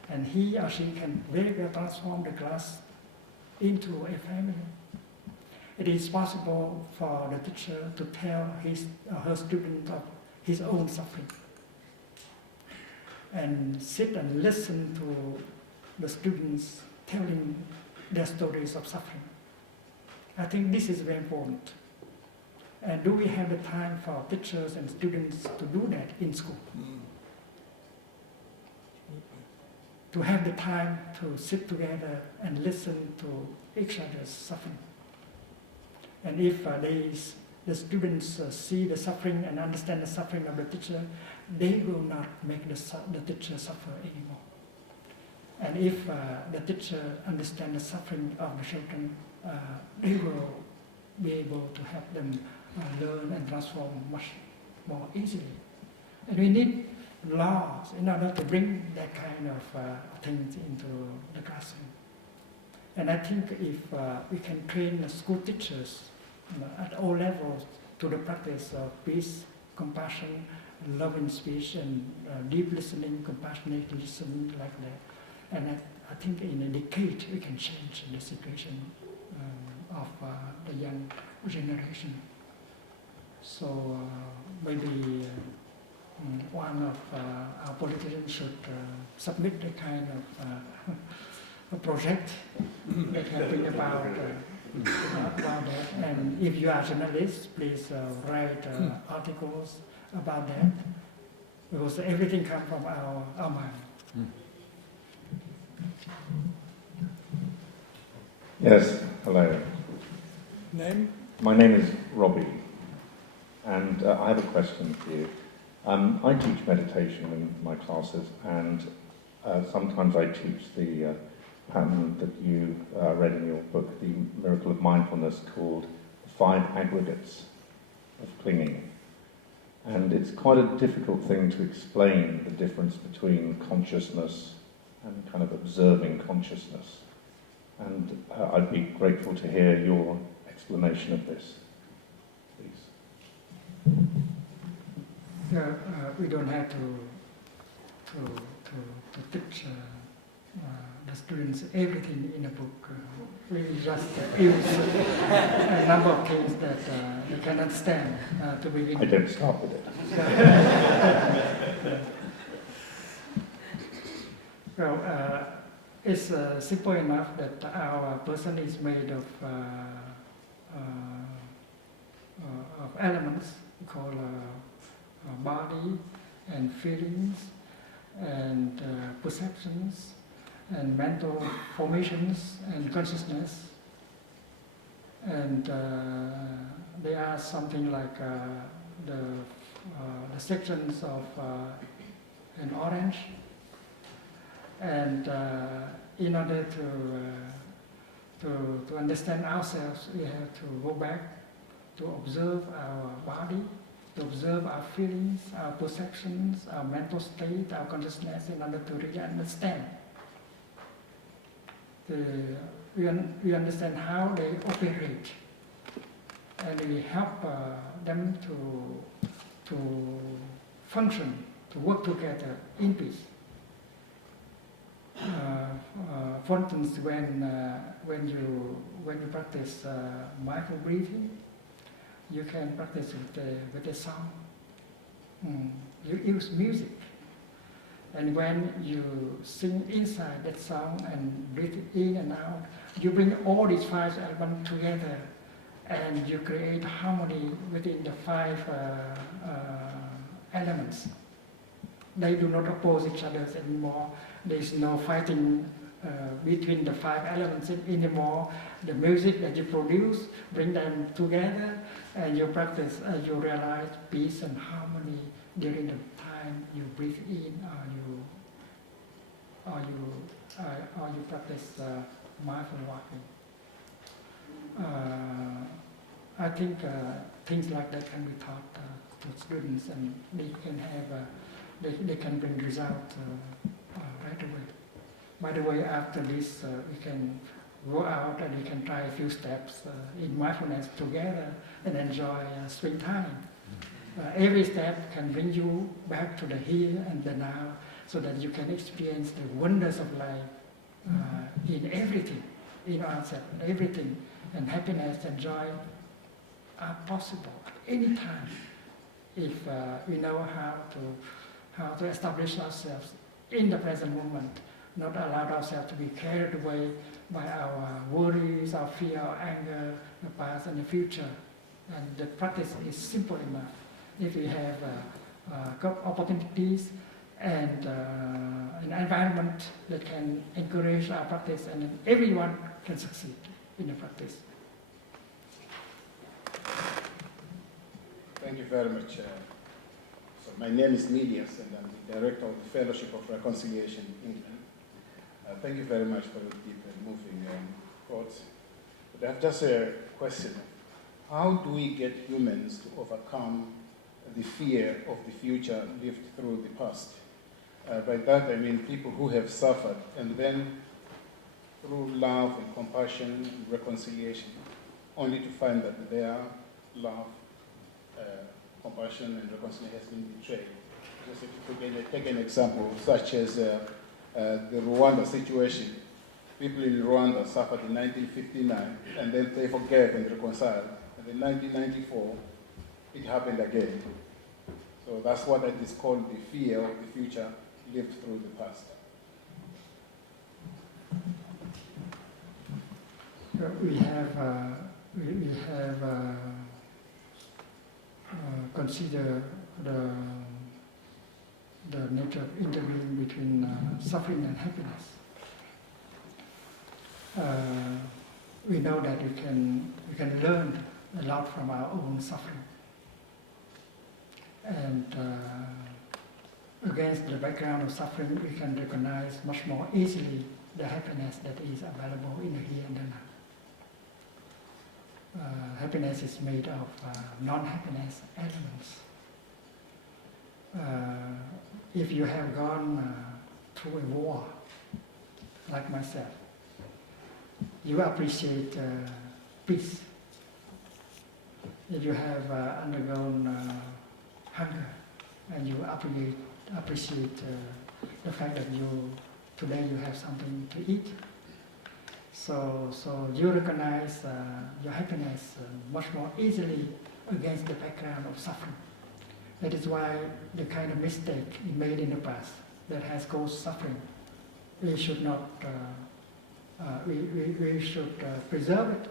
And he or she can very well transform the class into a family. It is possible for the teacher to tell his or her student of his own suffering and sit and listen to the students telling their stories of suffering. I think this is very important. And do we have the time for teachers and students to do that in school? To have the time to sit together and listen to each other's suffering. And if the students see the suffering and understand the suffering of the teacher, they will not make the teacher suffer anymore. And if the teacher understands the suffering of the children, they will be able to help them learn and transform much more easily. And we need laws in order to bring that kind of things into the classroom. And I think if we can train school teachers at all levels to the practice of peace, compassion, love in speech, and deep listening, compassionate listening like that. And I think in a decade we can change the situation of the young generation. So maybe one of our politicians should submit a kind of a project that can bring about that. And if you are a journalist, please write articles about that, because everything comes from our mind. Yes, hello. Name? My name is Robbie, and I have a question for you. I teach meditation in my classes, and sometimes I teach the pattern that you read in your book, The Miracle of Mindfulness, called 5 Aggregates of Clinging. And it's quite a difficult thing to explain the difference between consciousness and kind of observing consciousness. And I'd be grateful to hear your explanation of this, please. We don't have to teach the students everything in a book. We just use a number of things that they can understand to begin. I don't start with it. Well, it's simple enough that our person is made of elements called body and feelings and perceptions and mental formations and consciousness. And they are something like the sections of an orange. And in order to understand ourselves, we have to go back to observe our body, to observe our feelings, our perceptions, our mental state, our consciousness, in order to really understand. We understand how they operate, and we help them to function, to work together in peace. For instance, when you practice mindful breathing, you can practice with a song. You use music, and when you sing inside that song and breathe in and out, you bring all these 5 elements together, and you create harmony within the 5 elements. They do not oppose each other anymore. There is no fighting between the 5 elements anymore. The music that you produce, bring them together, and you practice, you realize peace and harmony during the time you breathe in, or you practice mindful walking. I think things like that can be taught to students, and they can have. They can bring results right away. By the way, after this, we can go out and we can try a few steps in mindfulness together and enjoy springtime. Every step can bring you back to the here and the now, so that you can experience the wonders of life in everything, in ourselves, everything. And happiness and joy are possible at any time if we know how to establish ourselves in the present moment, not allow ourselves to be carried away by our worries, our fear, our anger, the past and the future. And the practice is simple enough. If we have opportunities and an environment that can encourage our practice, and then everyone can succeed in the practice. Thank you very much. So my name is Medias, and I'm the Director of the Fellowship of Reconciliation in England. Thank you very much for your deep and moving thoughts. But I have just a question. How do we get humans to overcome the fear of the future lived through the past. By that I mean people who have suffered, and then through love and compassion and reconciliation, only to find that their love, compassion and reconciliation has been betrayed. Just if you take an example, such as the Rwanda situation. People in Rwanda suffered in 1959, and then they forgave and reconciled. And in 1994, it happened again. So that's what it is called the fear of the future lived through the past. We have considered the nature of interbeing between suffering and happiness. We know that we can learn a lot from our own suffering, and against the background of suffering, we can recognize much more easily the happiness that is available in the here and the now. Happiness is made of non-happiness elements. If you have gone through a war, like myself, you appreciate peace. If you have undergone hunger, and you appreciate the fact that today you have something to eat. So you recognize your happiness much more easily against the background of suffering. That is why the kind of mistake made in the past that has caused suffering, we should not. We should preserve it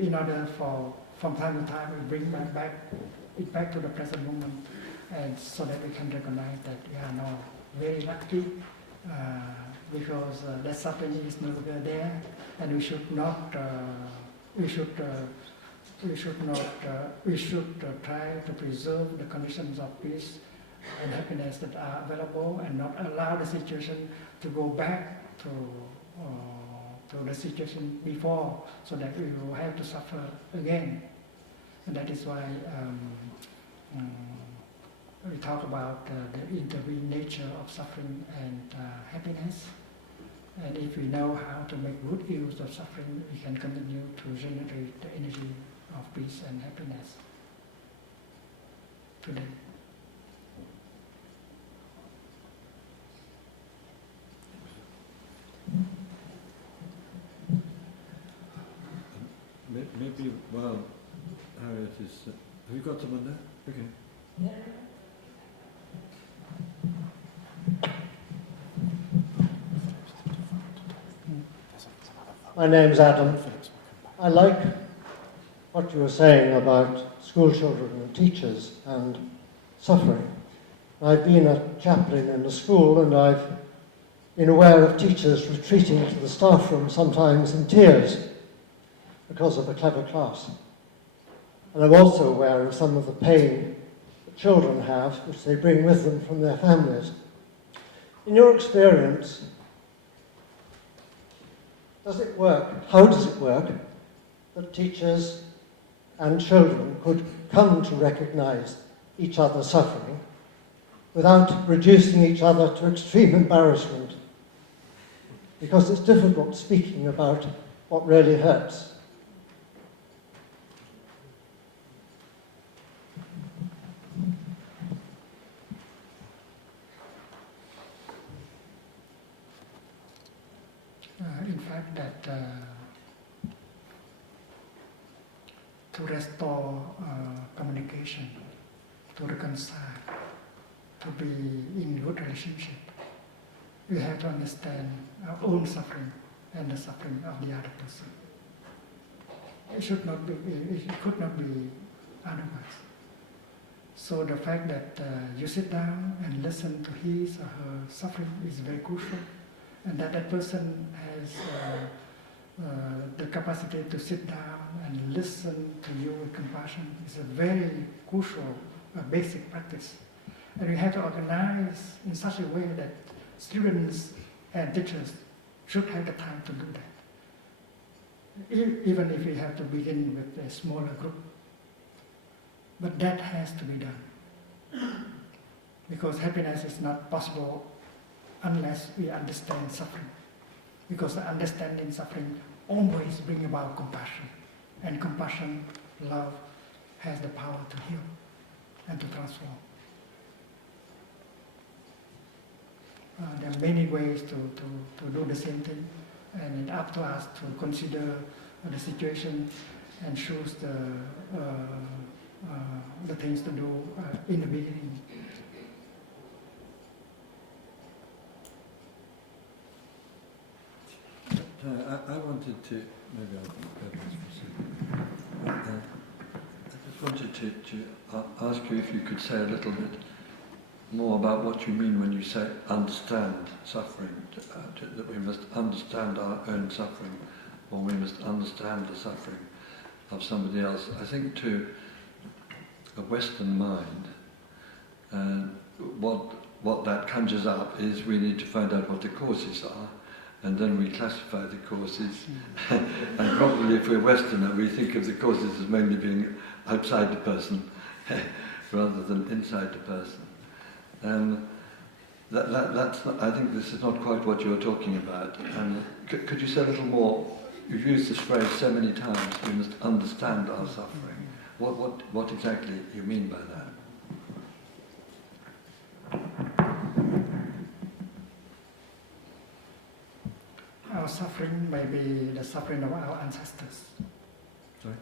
in order for, from time to time, we bring it back to the present moment, and so that we can recognize that we are now very lucky because that suffering is no longer there, and we should not. We should try to preserve the conditions of peace and happiness that are available, and not allow the situation to go back to the situation before, so that we will have to suffer again. And that is why we talk about the interbeing nature of suffering and happiness. And if we know how to make good use of suffering, we can continue to generate the energy of peace and happiness today. Maybe while Harriet is... have you got someone there? Okay. My name's Adam. I like what you were saying about school children and teachers and suffering. I've been a chaplain in a school, and I've been aware of teachers retreating to the staff room sometimes in tears because of a clever class. And I'm also aware of some of the pain that children have, which they bring with them from their families. In your experience, does it work? How does it work that teachers and children could come to recognize each other's suffering without reducing each other to extreme embarrassment? Because it's difficult speaking about what really hurts. In fact, that to restore communication, to reconcile, to be in good relationship, we have to understand our own suffering and the suffering of the other person. It should not be. It could not be otherwise. So the fact that you sit down and listen to his or her suffering is very crucial. And that person has the capacity to sit down and listen to you with compassion is a very crucial, basic practice. And we have to organize in such a way that students and teachers should have the time to do that. Even if we have to begin with a smaller group. But that has to be done. Because happiness is not possible unless we understand suffering. Because understanding suffering always brings about compassion. And compassion, love, has the power to heal and to transform. There are many ways to do the same thing, and it's up to us to consider the situation and choose the things to do in the beginning. I wanted to, maybe I'll go back for a second. I just wanted to ask you if you could say a little bit more about what you mean when you say understand suffering, that we must understand our own suffering, or we must understand the suffering of somebody else. I think to a Western mind, what that conjures up is we need to find out what the causes are, and then we classify the causes. And probably if we're Westerner, we think of the causes as mainly being outside the person rather than inside the person. That's not, I think this is not quite what you're talking about. Could you say a little more? You've used this phrase so many times, we must understand our suffering. What exactly do you mean by that? Our suffering may be the suffering of our ancestors. Sorry?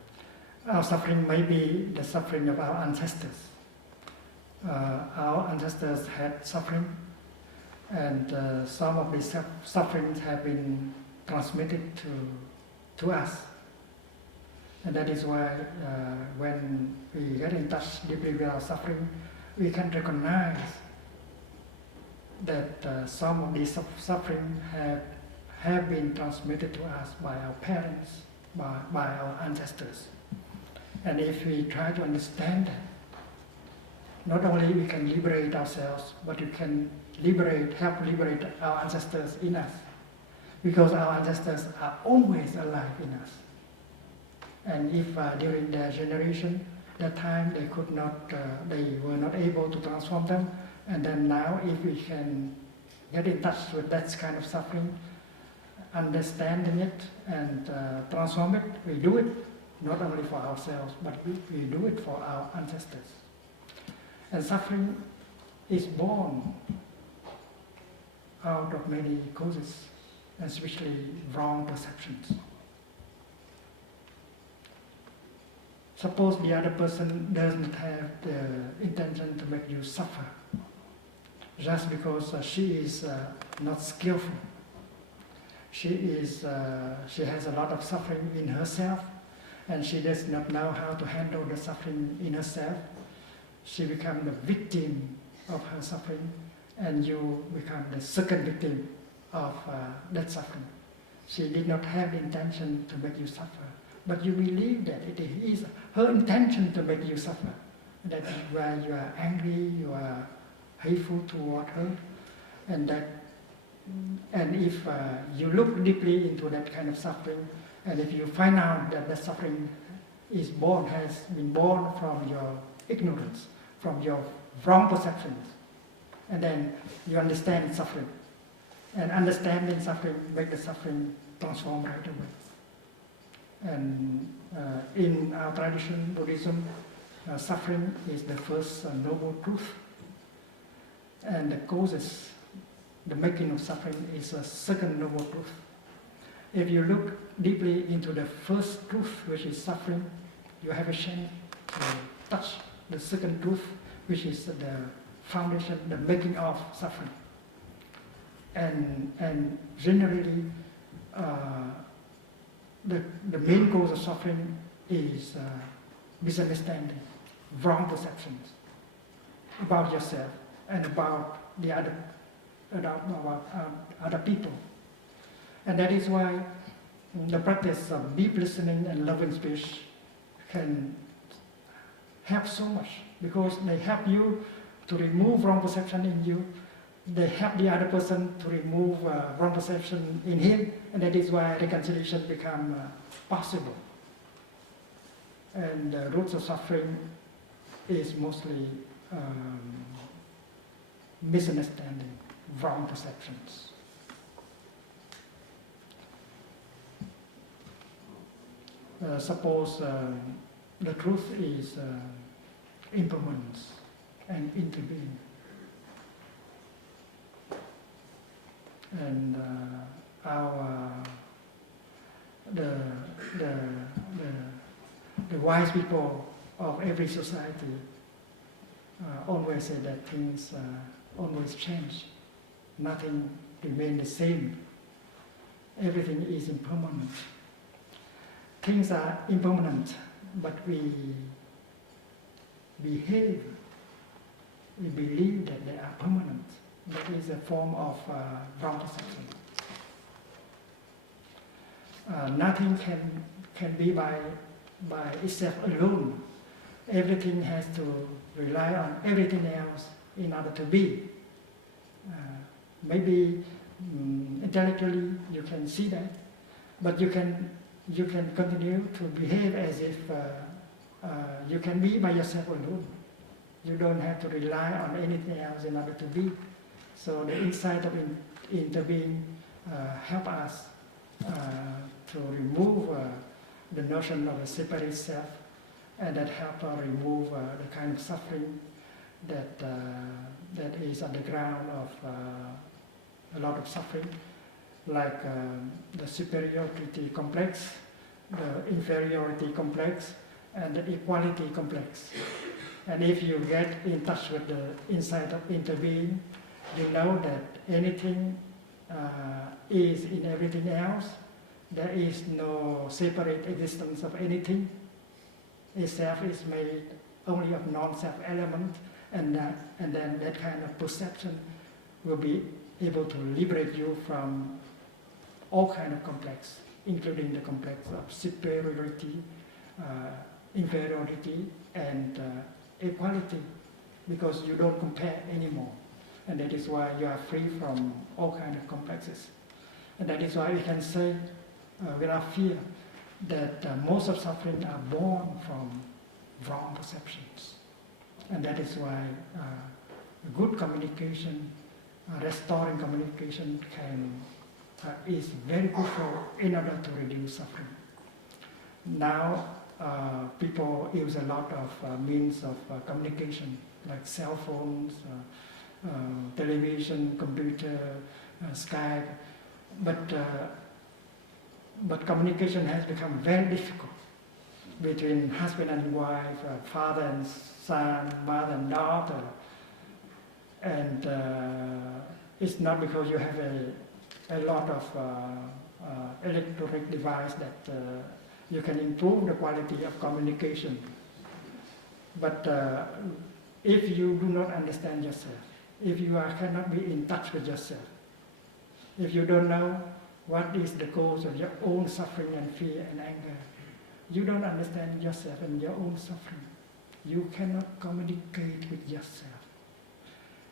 Our suffering may be the suffering of our ancestors. Our ancestors had suffering, and some of these sufferings have been transmitted to us. And that is why when we get in touch deeply with our suffering, we can recognize that some of these suffering have been transmitted to us by our parents, by our ancestors. And if we try to understand that, not only we can liberate ourselves, but we can help liberate our ancestors in us. Because our ancestors are always alive in us. And if during their generation, that time they were not able to transform them, and then now if we can get in touch with that kind of suffering, understanding it and transform it, we do it, not only for ourselves, but we do it for our ancestors. And suffering is born out of many causes, especially wrong perceptions. Suppose the other person doesn't have the intention to make you suffer, just because she is not skillful. She has a lot of suffering in herself, and she does not know how to handle the suffering in herself. She becomes the victim of her suffering, and you become the second victim of that suffering. She did not have the intention to make you suffer, but you believe that it is her intention to make you suffer. That is why you are angry, you are hateful toward her, and if you look deeply into that kind of suffering, and if you find out that the suffering has been born from your ignorance, from your wrong perceptions, and then you understand suffering. And understanding suffering makes the suffering transform right away. And in our tradition, Buddhism, suffering is the first noble truth. And the causes, the making of suffering is a second noble truth. If you look deeply into the first truth, which is suffering, you have a chance to touch the second truth, which is the foundation, the making of suffering. And generally, the main cause of suffering is misunderstanding, wrong perceptions about yourself and about other people. And that is why the practice of deep listening and loving speech can help so much, because they help you to remove wrong perception in you. They help the other person to remove wrong perception in him, and that is why reconciliation becomes possible. And the roots of suffering is mostly misunderstanding, wrong perceptions. Suppose the truth is impermanence and interbeing. And the wise people of every society always say that things always change. Nothing remains the same. Everything is impermanent. Things are impermanent, but we behave, we believe that they are permanent. That is a form of wrong perception. Nothing can be by itself alone. Everything has to rely on everything else in order to be. Maybe intellectually you can see that, but you can continue to behave as if you can be by yourself alone. You don't have to rely on anything else in order to be. So the insight of interbeing help us to remove the notion of a separate self, and that help remove the kind of suffering that is at the ground of a lot of suffering, like the superiority complex, the inferiority complex, and the equality complex. And if you get in touch with the insight of interbeing, you know that anything is in everything else. There is no separate existence of anything. Itself is made only of non-self element, and then that kind of perception will be able to liberate you from all kind of complex, including the complex of superiority, inferiority, and equality, because you don't compare anymore. And that is why you are free from all kinds of complexes. And that is why we can say without fear that most of suffering are born from wrong perceptions. And that is why good communication, restoring communication is very crucial in order to reduce suffering. Now people use a lot of means of communication, like cell phones, television, computer, Skype, but communication has become very difficult between husband and wife, father and son, mother and daughter, and it's not because you have a lot of electronic device that you can improve the quality of communication. But if you do not understand yourself, if you cannot be in touch with yourself, if you don't know what is the cause of your own suffering and fear and anger, you don't understand yourself and your own suffering, you cannot communicate with yourself.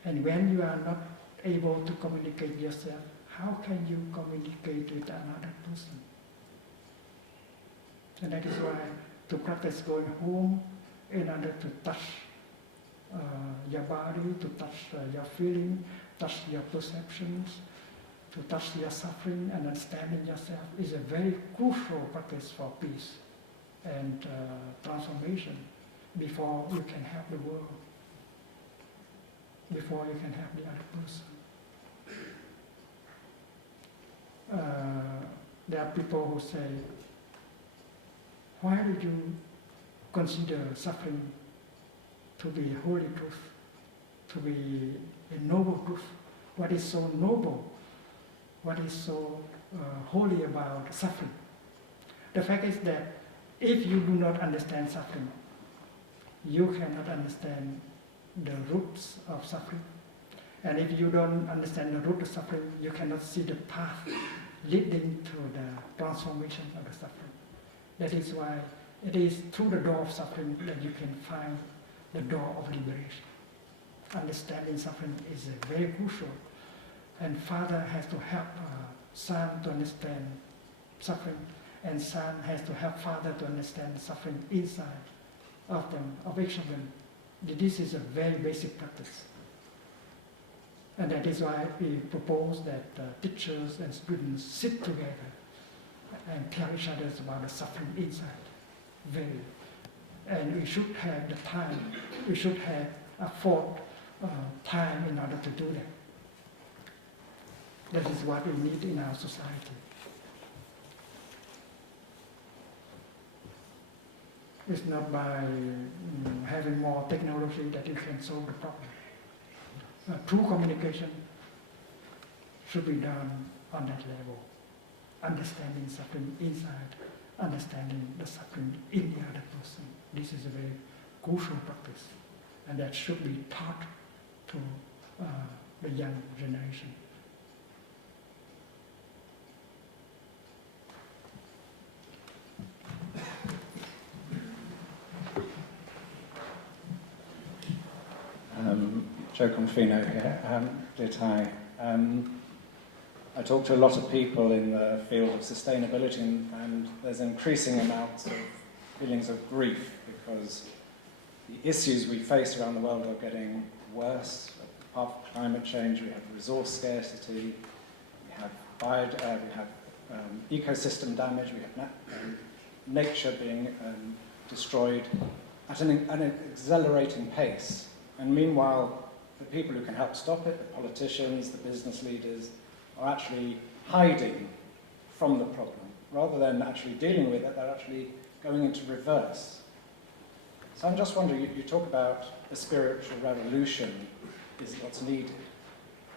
And when you are not able to communicate yourself, how can you communicate with another person? And that is why to practice going home in order to touch your body, to touch your feeling, touch your perceptions, to touch your suffering and understanding yourself is a very crucial practice for peace and transformation before you can help the world, before you can help the other person. There are people who say, why did you consider suffering to be a holy truth, to be a noble truth? What is so noble? What is so holy about suffering? The fact is that if you do not understand suffering, you cannot understand the roots of suffering. And if you don't understand the root of suffering, you cannot see the path leading to the transformation of the suffering. That is why it is through the door of suffering that you can find the door of liberation. Understanding suffering is very crucial. And father has to help son to understand suffering, and son has to help father to understand suffering inside of them, of each of them. This is a very basic practice. And that is why we propose that teachers and students sit together and tell each other about the suffering inside. And we should have the time, we should have afford time in order to do that. That is what we need in our society. It's not by having more technology that you can solve the problem. True communication should be done on that level. Understanding suffering inside, understanding the suffering in the other person. This is a very crucial practice, and that should be taught to the young generation. Joe Confino here. Dear Thai, I talk to a lot of people in the field of sustainability, and there's increasing amounts of feelings of grief because the issues we face around the world are getting worse. Apart from climate change, we have resource scarcity, we have ecosystem damage, we have nature being destroyed at an accelerating pace. And meanwhile, the people who can help stop it, the politicians, the business leaders, are actually hiding from the problem. Rather than actually dealing with it, they're actually going into reverse. So I'm just wondering, you talk about a spiritual revolution is what's needed.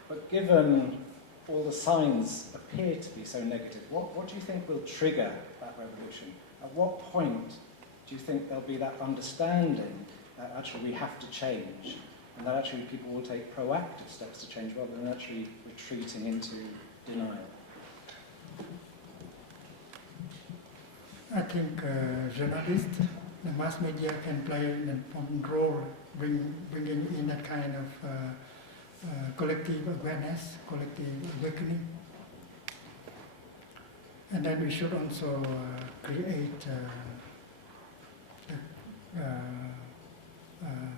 But given all the signs appear to be so negative, what do you think will trigger that revolution? At what point do you think there'll be that understanding that actually we have to change, and that actually people will take proactive steps to change rather than actually retreating into denial? I think journalists, the mass media can play an important role, bringing in that kind of collective awareness, collective awakening. And then we should also create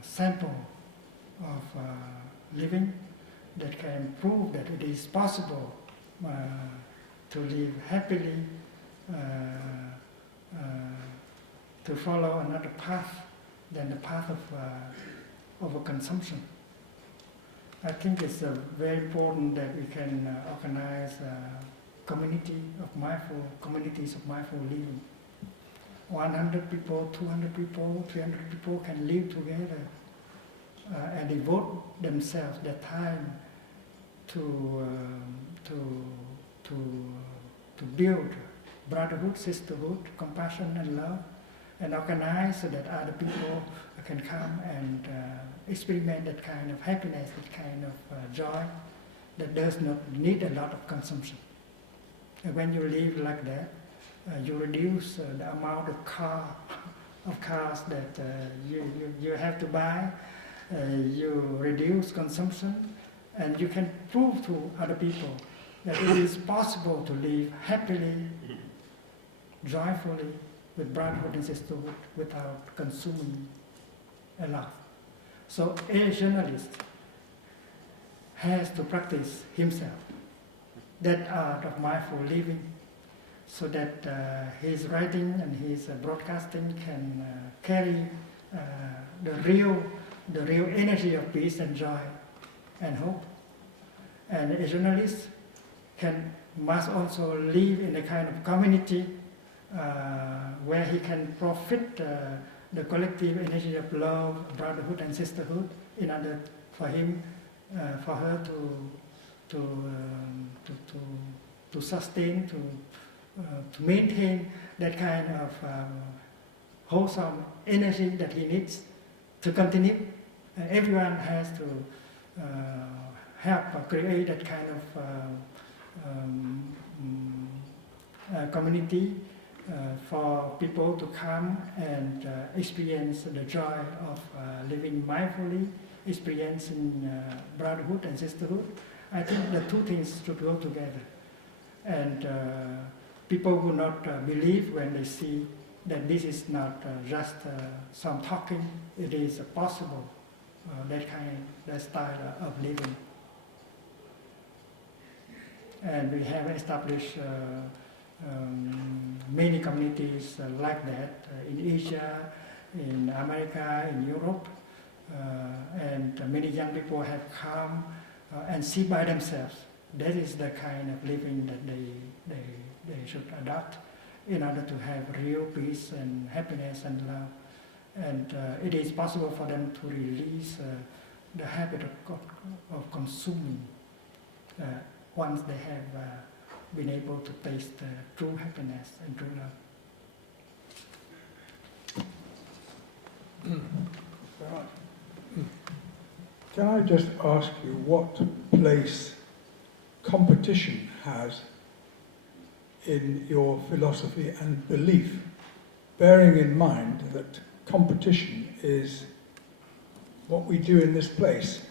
sample of living that can prove that it is possible to live happily, to follow another path than the path of overconsumption. I think it's very important that we can organize communities of mindful living. 100 people, 200 people, 300 people can live together and devote themselves their time to build brotherhood, sisterhood, compassion and love, and organize so that other people can come and experiment that kind of happiness, that kind of joy that does not need a lot of consumption. And when you live like that, you reduce the amount of cars that you have to buy, you reduce consumption, and you can prove to other people that it is possible to live happily, joyfully, with brotherhood and sisterhood without consuming a lot. So a journalist has to practice himself that art of mindful living, so that his writing and his broadcasting can carry the real energy of peace and joy and hope. And a journalist must also live in a kind of community where he can profit the collective energy of love, brotherhood, and sisterhood in order for her to sustain, to maintain that kind of wholesome energy that he needs to continue. Everyone has to help create that kind of community for people to come and experience the joy of living mindfully, experiencing brotherhood and sisterhood. I think the two things should go together. And people will not believe when they see that this is not just some talking, it is possible that style of living. And we have established many communities like that in Asia, in America, in Europe, and many young people have come and see by themselves. That is the kind of living that they should adopt in order to have real peace and happiness and love. And it is possible for them to release the habit of consuming once they have been able to taste true happiness and true love. Right. Can I just ask you what place competition has in your philosophy and belief, bearing in mind that competition is what we do in this place,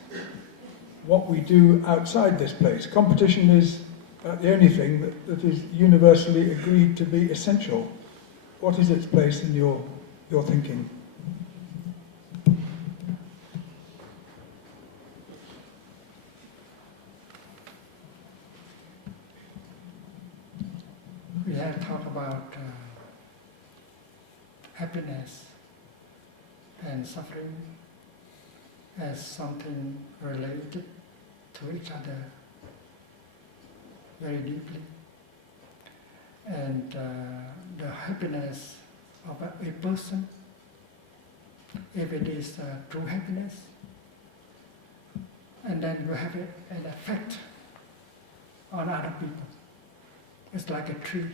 what we do outside this place. Competition is the only thing that is universally agreed to be essential. What is its place in your thinking? We have talked about happiness and suffering as something related to each other very deeply. And the happiness of a person, if it is true happiness, and then you have an effect on other people. It's like a tree.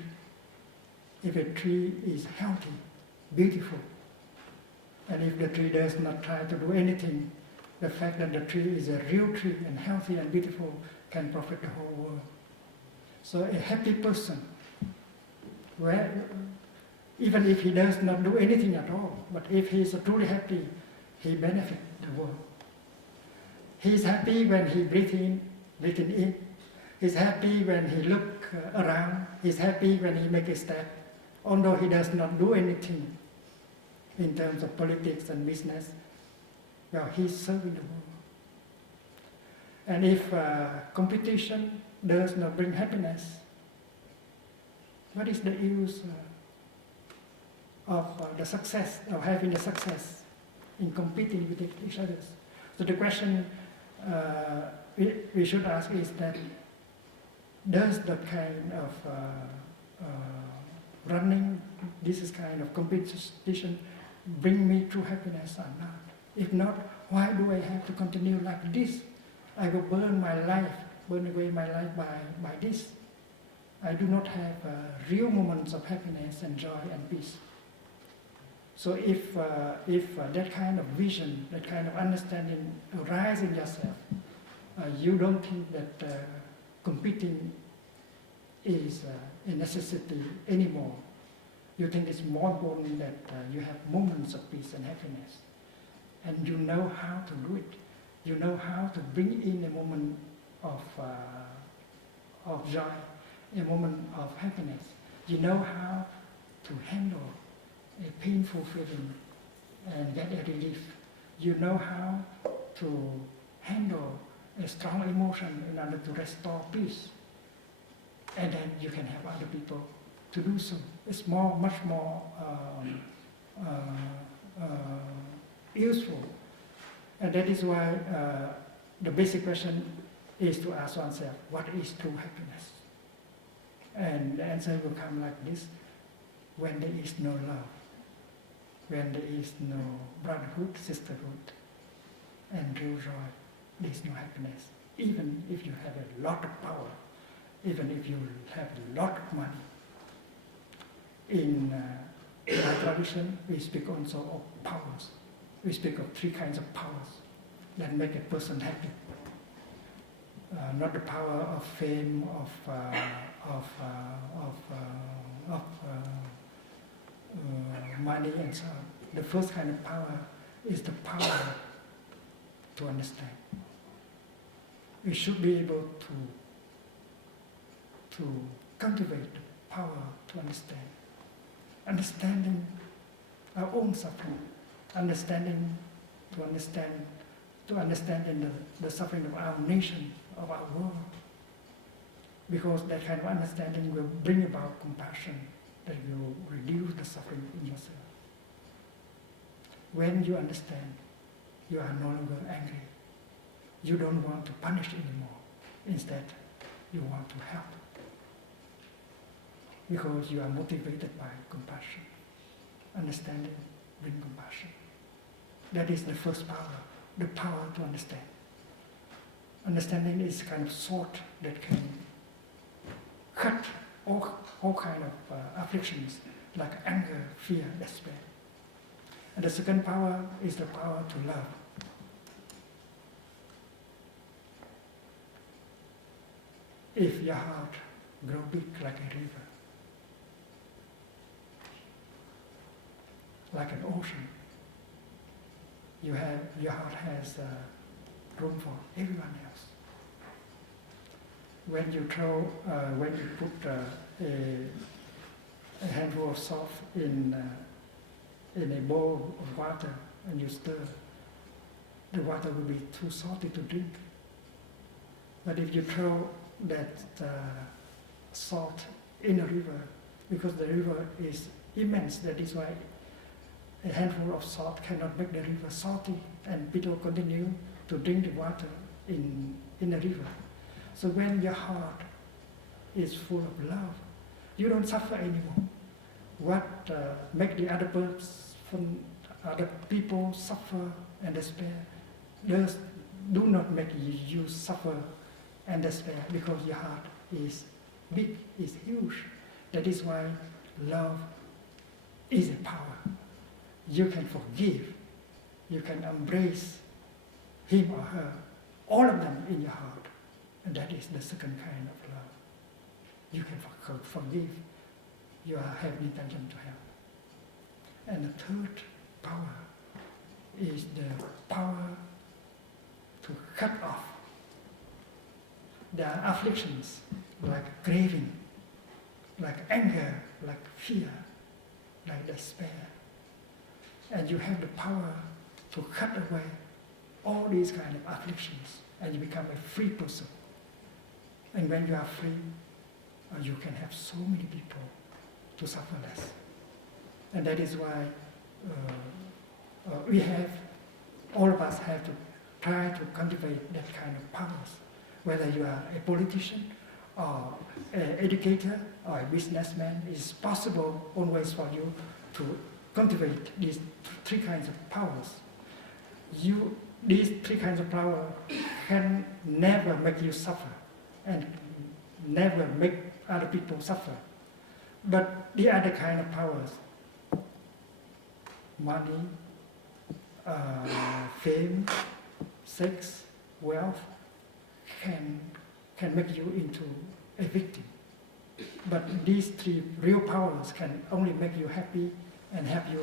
If a tree is healthy, beautiful, and if the tree does not try to do anything, the fact that the tree is a real tree and healthy and beautiful can profit the whole world. So a happy person, even if he does not do anything at all, but if he is truly happy, he benefits the world. He is happy when he breathes in. He's happy when he looks around. He's happy when he makes a step, although he does not do anything in terms of politics and business. Well, he's serving the world. And if competition does not bring happiness, what is the use of the success, of having the success in competing with each other? So the question we should ask is that, does the kind of running, this kind of competition, bring me true happiness or not? If not, why do I have to continue like this? I will burn away my life by this. I do not have real moments of happiness and joy and peace. So if that kind of vision, that kind of understanding arises in yourself, you don't think that competing is a necessity anymore. You think it's more important that you have moments of peace and happiness. And you know how to do it. You know how to bring in a moment of joy, a moment of happiness. You know how to handle a painful feeling and get a relief. You know how to handle a strong emotion in order to restore peace. And then you can help other people to do so. It's much more useful. And that is why the basic question is to ask oneself, what is true happiness? And the answer will come like this: when there is no love, when there is no brotherhood, sisterhood, and real joy, there is no happiness. Even if you have a lot of power, even if you have a lot of money. In our tradition, we speak also of powers. We speak of three kinds of powers that make a person happy. Not the power of fame, of money and so on. The first kind of power is the power to understand. We should be able to cultivate the power to understand. Understanding our own suffering, understanding to understand to understand the suffering of our nation, of our world. Because that kind of understanding will bring about compassion, that will reduce the suffering in yourself. When you understand, you are no longer angry. You don't want to punish anymore. Instead, you want to help. Because you are motivated by compassion. Understanding brings compassion. That is the first power, the power to understand. Understanding is a kind of sword that can cut all kind of afflictions like anger, fear, despair. And the second power is the power to love. If your heart grows big like a river, like an ocean, your heart has room for everyone else. When you put a handful of salt in a bowl of water and you stir, the water will be too salty to drink. But if you throw that salt in a river, because the river is immense, that is why a handful of salt cannot make the river salty, and people continue to drink the water in the river. So when your heart is full of love, you don't suffer anymore. What makes the other people suffer and despair do not make you suffer and despair, because your heart is big, is huge. That is why love is a power. You can forgive, you can embrace him or her, all of them in your heart. And that is the second kind of love. You can forgive, you have intention to help. And the third power is the power to cut off the afflictions like craving, like anger, like fear, like despair. And you have the power to cut away all these kind of afflictions, and you become a free person. And when you are free, you can have so many people to suffer less. And that is why all of us have to try to cultivate that kind of powers. Whether you are a politician or an educator or a businessman, it's possible always for you to cultivate these three kinds of powers. These three kinds of power can never make you suffer and never make other people suffer. But the other kind of powers, money, fame, sex, wealth, can make you into a victim. But these three real powers can only make you happy and help you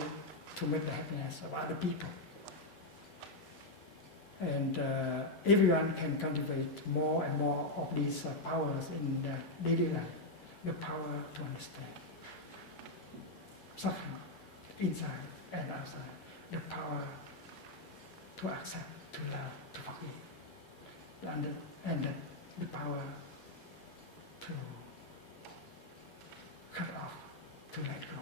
to make the happiness of other people. And everyone can cultivate more and more of these powers in their daily life. The power to understand suffering inside and outside. The power to accept, to love, to forgive. And the power to cut off, to let go.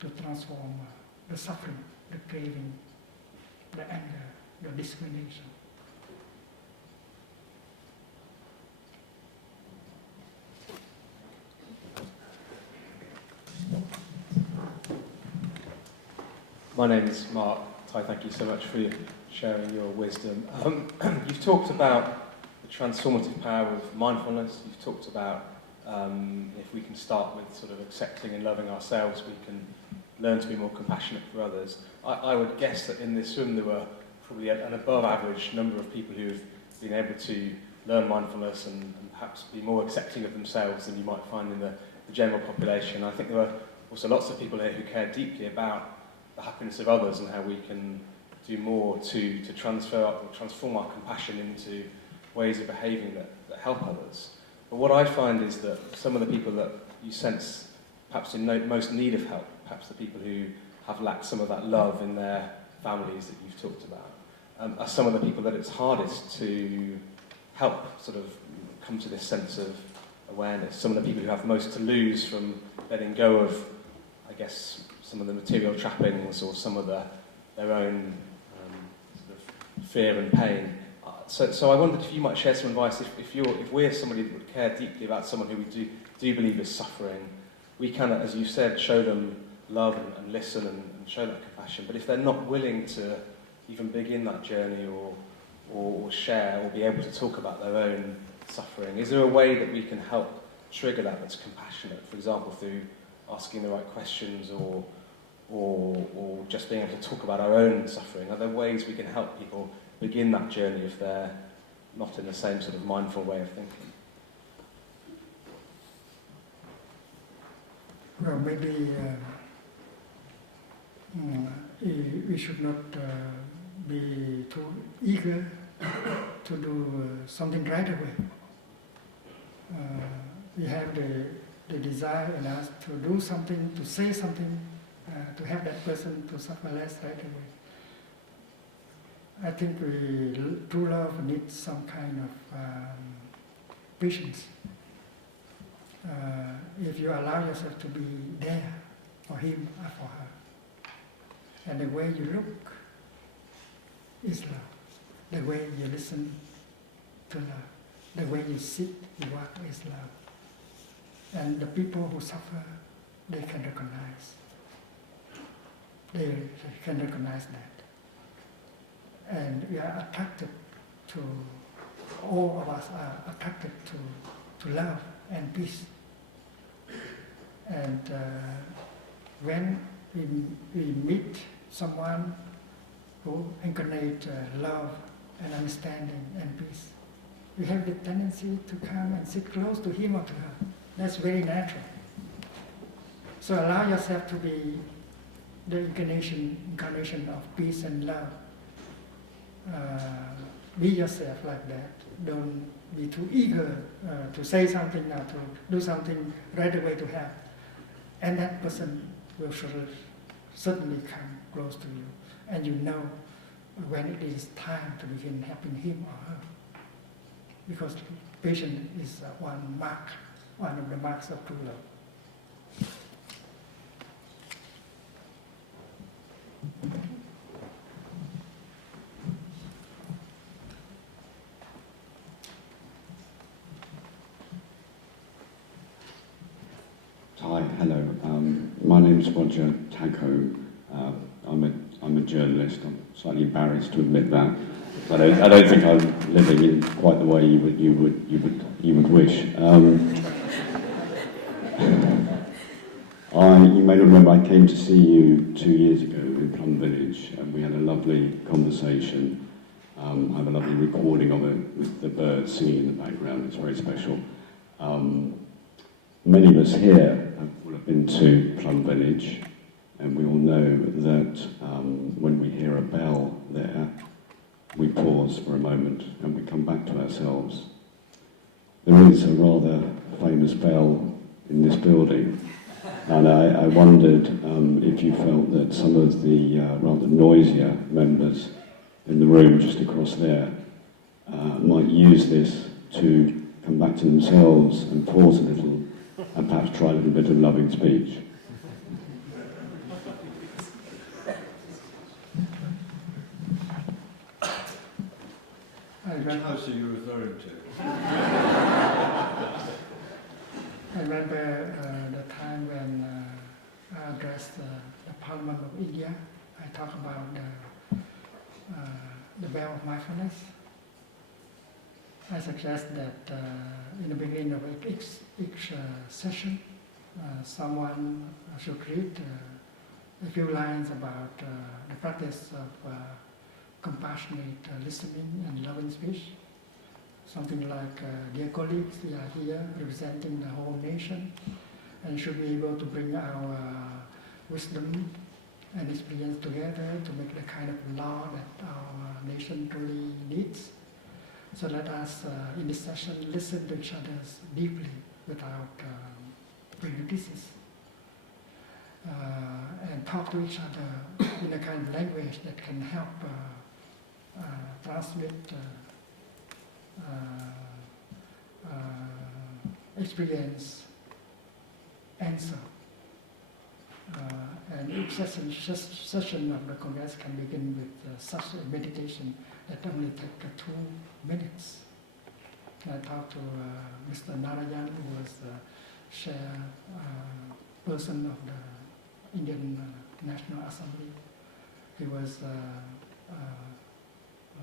To transform the suffering, the craving, the anger, the discrimination. My name is Mark. Thai, thank you so much for sharing your wisdom. You've talked about the transformative power of mindfulness. You've talked about if we can start with sort of accepting and loving ourselves, we can learn to be more compassionate for others. I would guess that in this room there were probably an above average number of people who've been able to learn mindfulness and perhaps be more accepting of themselves than you might find in the general population. I think there were also lots of people here who care deeply about the happiness of others and how we can do more to transform our compassion into ways of behaving that help others. But what I find is that some of the people that you sense perhaps in most need of help, perhaps the people who have lacked some of that love in their families that you've talked about are some of the people that it's hardest to help sort of come to this sense of awareness, some of the people who have most to lose from letting go of, I guess, some of the material trappings or some of their own sort of fear and pain. So I wondered if you might share some advice. If we're somebody that would care deeply about someone who we do believe is suffering, we can, as you said, show them love and listen and show that compassion. But if they're not willing to even begin that journey or share or be able to talk about their own suffering, is there a way that we can help trigger that's compassionate? For example, through asking the right questions or just being able to talk about our own suffering? Are there ways we can help people begin that journey if they're not in the same sort of mindful way of thinking? Well, maybe we should not be too eager to do something right away. We have the desire in us to do something, to say something, to help that person to suffer less right away. I think true love needs some kind of patience. If you allow yourself to be there for him or for her, and the way you look is love, the way you listen to love, the way you sit, you walk is love. And the people who suffer, they can recognize. They can recognize that. And we are attracted to, all of us are attracted to love and peace. And when we meet someone who incarnates love and understanding and peace, we have the tendency to come and sit close to him or to her. That's very natural. So allow yourself to be the incarnation of peace and love. Be yourself like that. Don't be too eager to say something or to do something right away to help. And that person will certainly come close to you. And you know when it is time to begin helping him or her. Because patience is one of the marks of true love. Hi, hello. My name is Roger Taco. I'm a journalist. I'm slightly embarrassed to admit that. But I don't think I'm living in quite the way you would wish. You may remember I came to see you 2 years ago in Plum Village, and we had a lovely conversation. I have a lovely recording of it with the birds singing in the background. It's very special. Many of us here will have been to Plum Village, and we all know that when we hear a bell there, we pause for a moment and we come back to ourselves. There is a rather famous bell in this building, and I wondered if you felt that some of the rather noisier members in the room just across there might use this to come back to themselves and pause a little and perhaps try a little bit of loving speech. Which house are you referring to? I remember the time when I addressed the Parliament of India. I talked about the bell of mindfulness. I suggest that in the beginning of each session, someone should read a few lines about the practice of compassionate listening and loving speech. Something like, dear colleagues, we are here representing the whole nation and should be able to bring our wisdom and experience together to make the kind of law that our nation truly needs. So let us, in this session, listen to each other deeply without prejudices and talk to each other in a kind of language that can help transmit experience, answer. And each session of the Congress can begin with such a meditation that only takes 2 minutes. I talked to Mr. Narayan, who was the chairperson of the Indian National Assembly. He was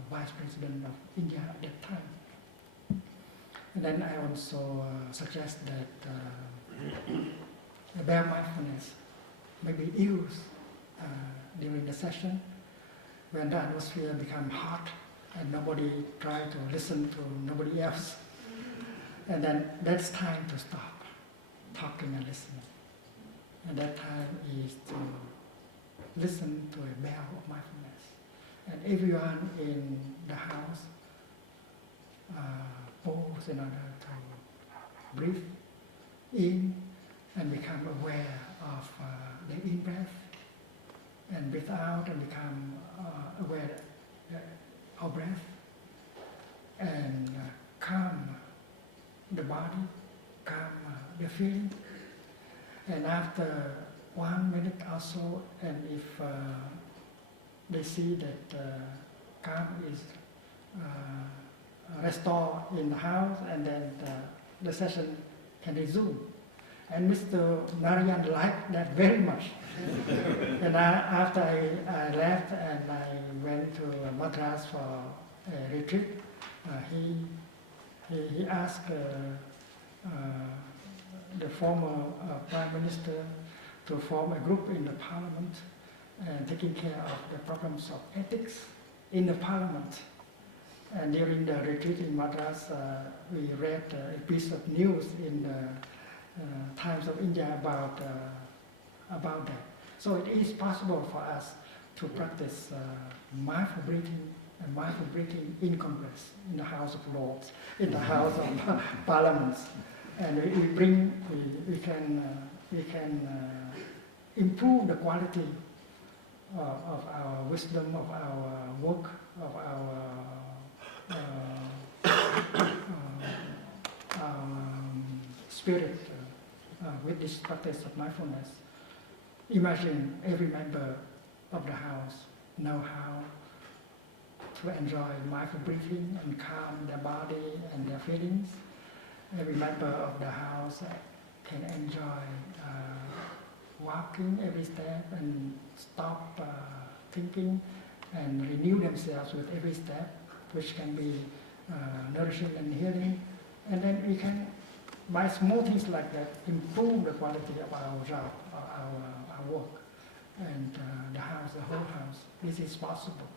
Vice President of India at that time. And then I also suggest that bare mindfulness may be used during the session when the atmosphere becomes hot and nobody try to listen to nobody else. And then that's time to stop talking and listening. And that time is to listen to a bell of mindfulness. And everyone in the house pause in order to breathe in and become aware of the in-breath, and breathe out and become aware of breath, and calm the body, calm the feeling. And after 1 minute or so, and if they see that calm is restored in the house, and then the session can resume. And Mr. Narayan liked that very much. And after I left and I went to Madras for a retreat, he asked the former Prime Minister to form a group in the Parliament and taking care of the problems of ethics in the Parliament. And during the retreat in Madras, we read a piece of news in the Times of India about that. So it is possible for us to practice mindful breathing and mindful breathing in Congress, in the House of Lords, in the House of Parliaments, and we can improve the quality of our wisdom, of our work, of our spirit with this practice of mindfulness. Imagine every member of the house know how to enjoy mindful breathing and calm their body and their feelings. Every member of the house can enjoy walking every step and stop thinking and renew themselves with every step, which can be nourishing and healing. And then we can, by small things like that, improve the quality of our job, our work, and the house, the whole house. This is possible.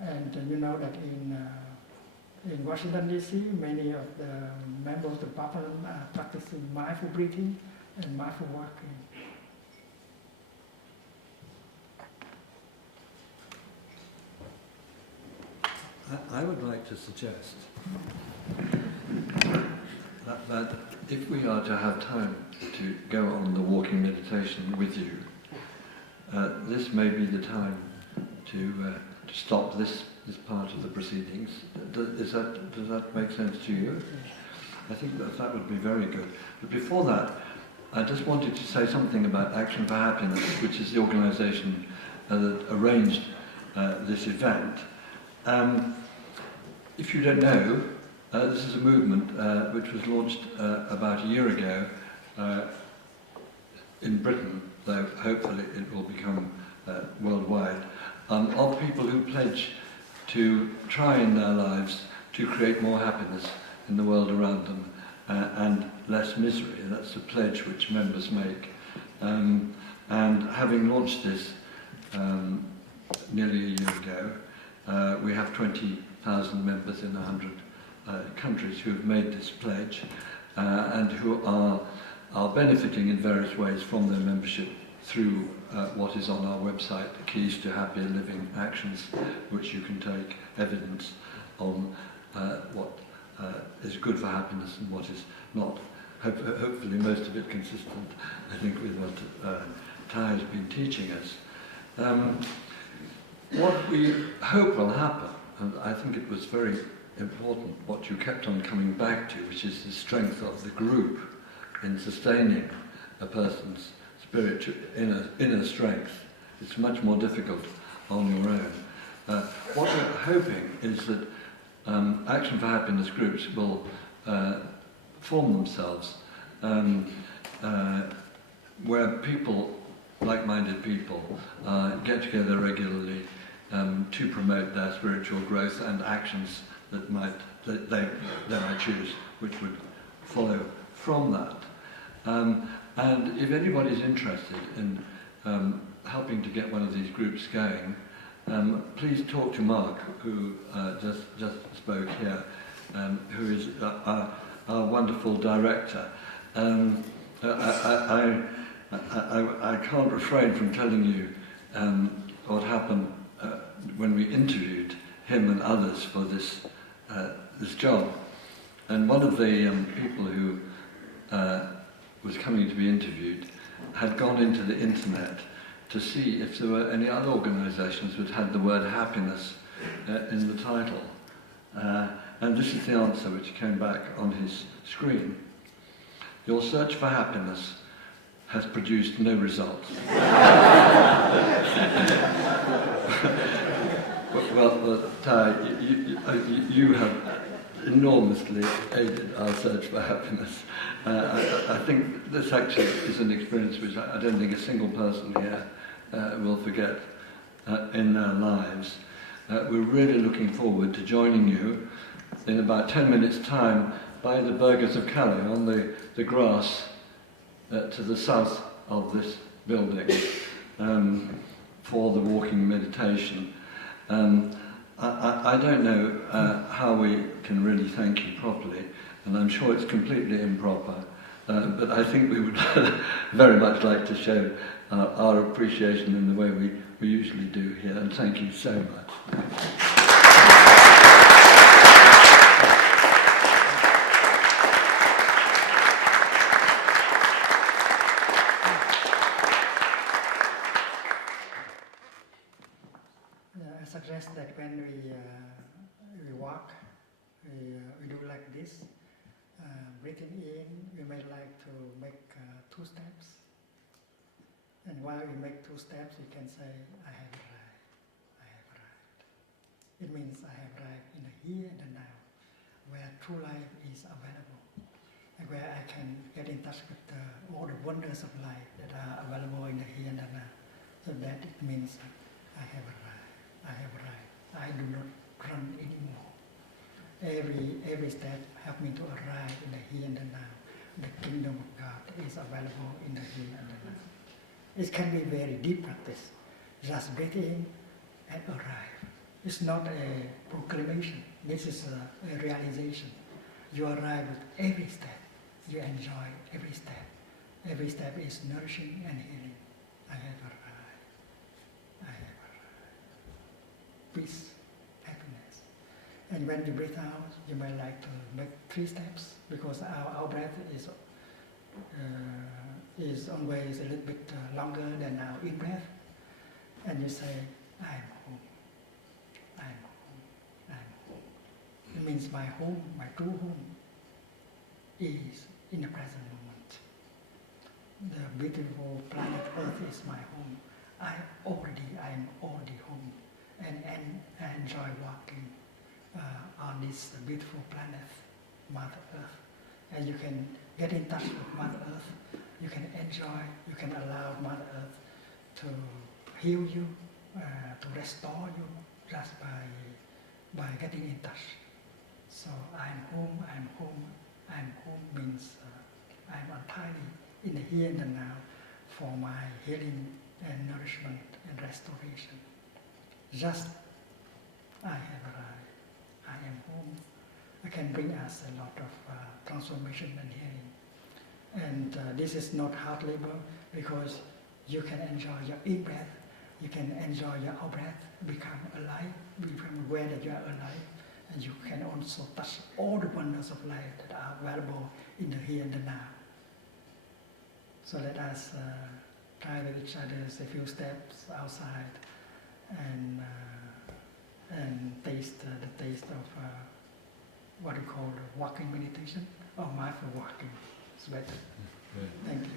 And you know that in Washington, D.C., many of the members of the parliament are practicing mindful breathing and mindful walking. I would like to suggest that if we are to have time to go on the walking meditation with you, this may be the time to stop this part of the proceedings. Does that make sense to you? I think that would be very good. But before that, I just wanted to say something about Action for Happiness, which is the organisation that arranged this event. If you don't know, this is a movement which was launched about a year ago in Britain, though hopefully it will become worldwide, of people who pledge to try in their lives to create more happiness in the world around them and less misery. That's the pledge which members make. And having launched this nearly a year ago, we have 20,000 members in 100 countries who have made this pledge and who are benefiting in various ways from their membership through what is on our website, the Keys to Happier Living Actions, which you can take evidence on what is good for happiness and what is not. Hopefully most of it consistent, I think, with what Thai has been teaching us. What we hope will happen, and I think it was very important what you kept on coming back to, which is the strength of the group in sustaining a person's spiritual inner strength. It's much more difficult on your own. What we're hoping is that Action for Happiness groups will form themselves where people, like-minded people, get together regularly to promote their spiritual growth and actions that they might choose, which would follow from that. And if anybody's interested in helping to get one of these groups going, please talk to Mark, who just spoke here, who is our wonderful director. I can't refrain from telling you what happened when we interviewed him and others for this job. And one of the people who was coming to be interviewed had gone into the internet to see if there were any other organisations which had the word happiness in the title. And this is the answer which came back on his screen. Your search for happiness has produced no results. Well, you have enormously aided our search for happiness. I think this actually is an experience which I don't think a single person here will forget in their lives. We're really looking forward to joining you in about 10 minutes' time by the Burghers of Calais on the grass to the south of this building for the walking meditation. I don't know how we can really thank you properly, and I'm sure it's completely improper, but I think we would very much like to show our appreciation in the way we usually do here, and thank you so much. I suggest that when we walk, we do like this. Breathing in, we may like to make 2 steps. And while we make 2 steps, we can say, I have arrived, I have arrived. It means I have arrived in the here and the now, where true life is available, and where I can get in touch with all the wonders of life that are available in the here and the now. So that it means I have arrived, I have arrived. I do not run anymore. Every step helps me to arrive in the here and the now. The kingdom of God is available in the here and the now. It can be very deep practice. Just breathe in and arrive. It's not a proclamation. This is a realization. You arrive with every step. You enjoy every step. Every step is nourishing and healing. I have arrived. I have arrived. Peace, happiness. And when you breathe out, you might like to make 3 steps, because our breath is always a little bit longer than our in-breath. And you say, I'm home, I'm home, I'm home. It means my home, my true home, is in the present moment. The beautiful planet Earth is my home. I am already home. And I enjoy walking on this beautiful planet, Mother Earth. And you can get in touch with Mother Earth. You can enjoy, you can allow Mother Earth to heal you, to restore you, just by getting in touch. So I'm home, I'm home, I'm home means I'm entirely in the here and the now for my healing and nourishment and restoration. Just I have arrived, I am home. It can bring us a lot of transformation and healing. And this is not hard labor, because you can enjoy your in-breath, you can enjoy your out-breath, become alive, become aware that you are alive, and you can also touch all the wonders of life that are available in the here and the now. So let us guide each other a few steps outside, and taste the taste of what we call walking meditation or mindful walking. It's better. Thank you.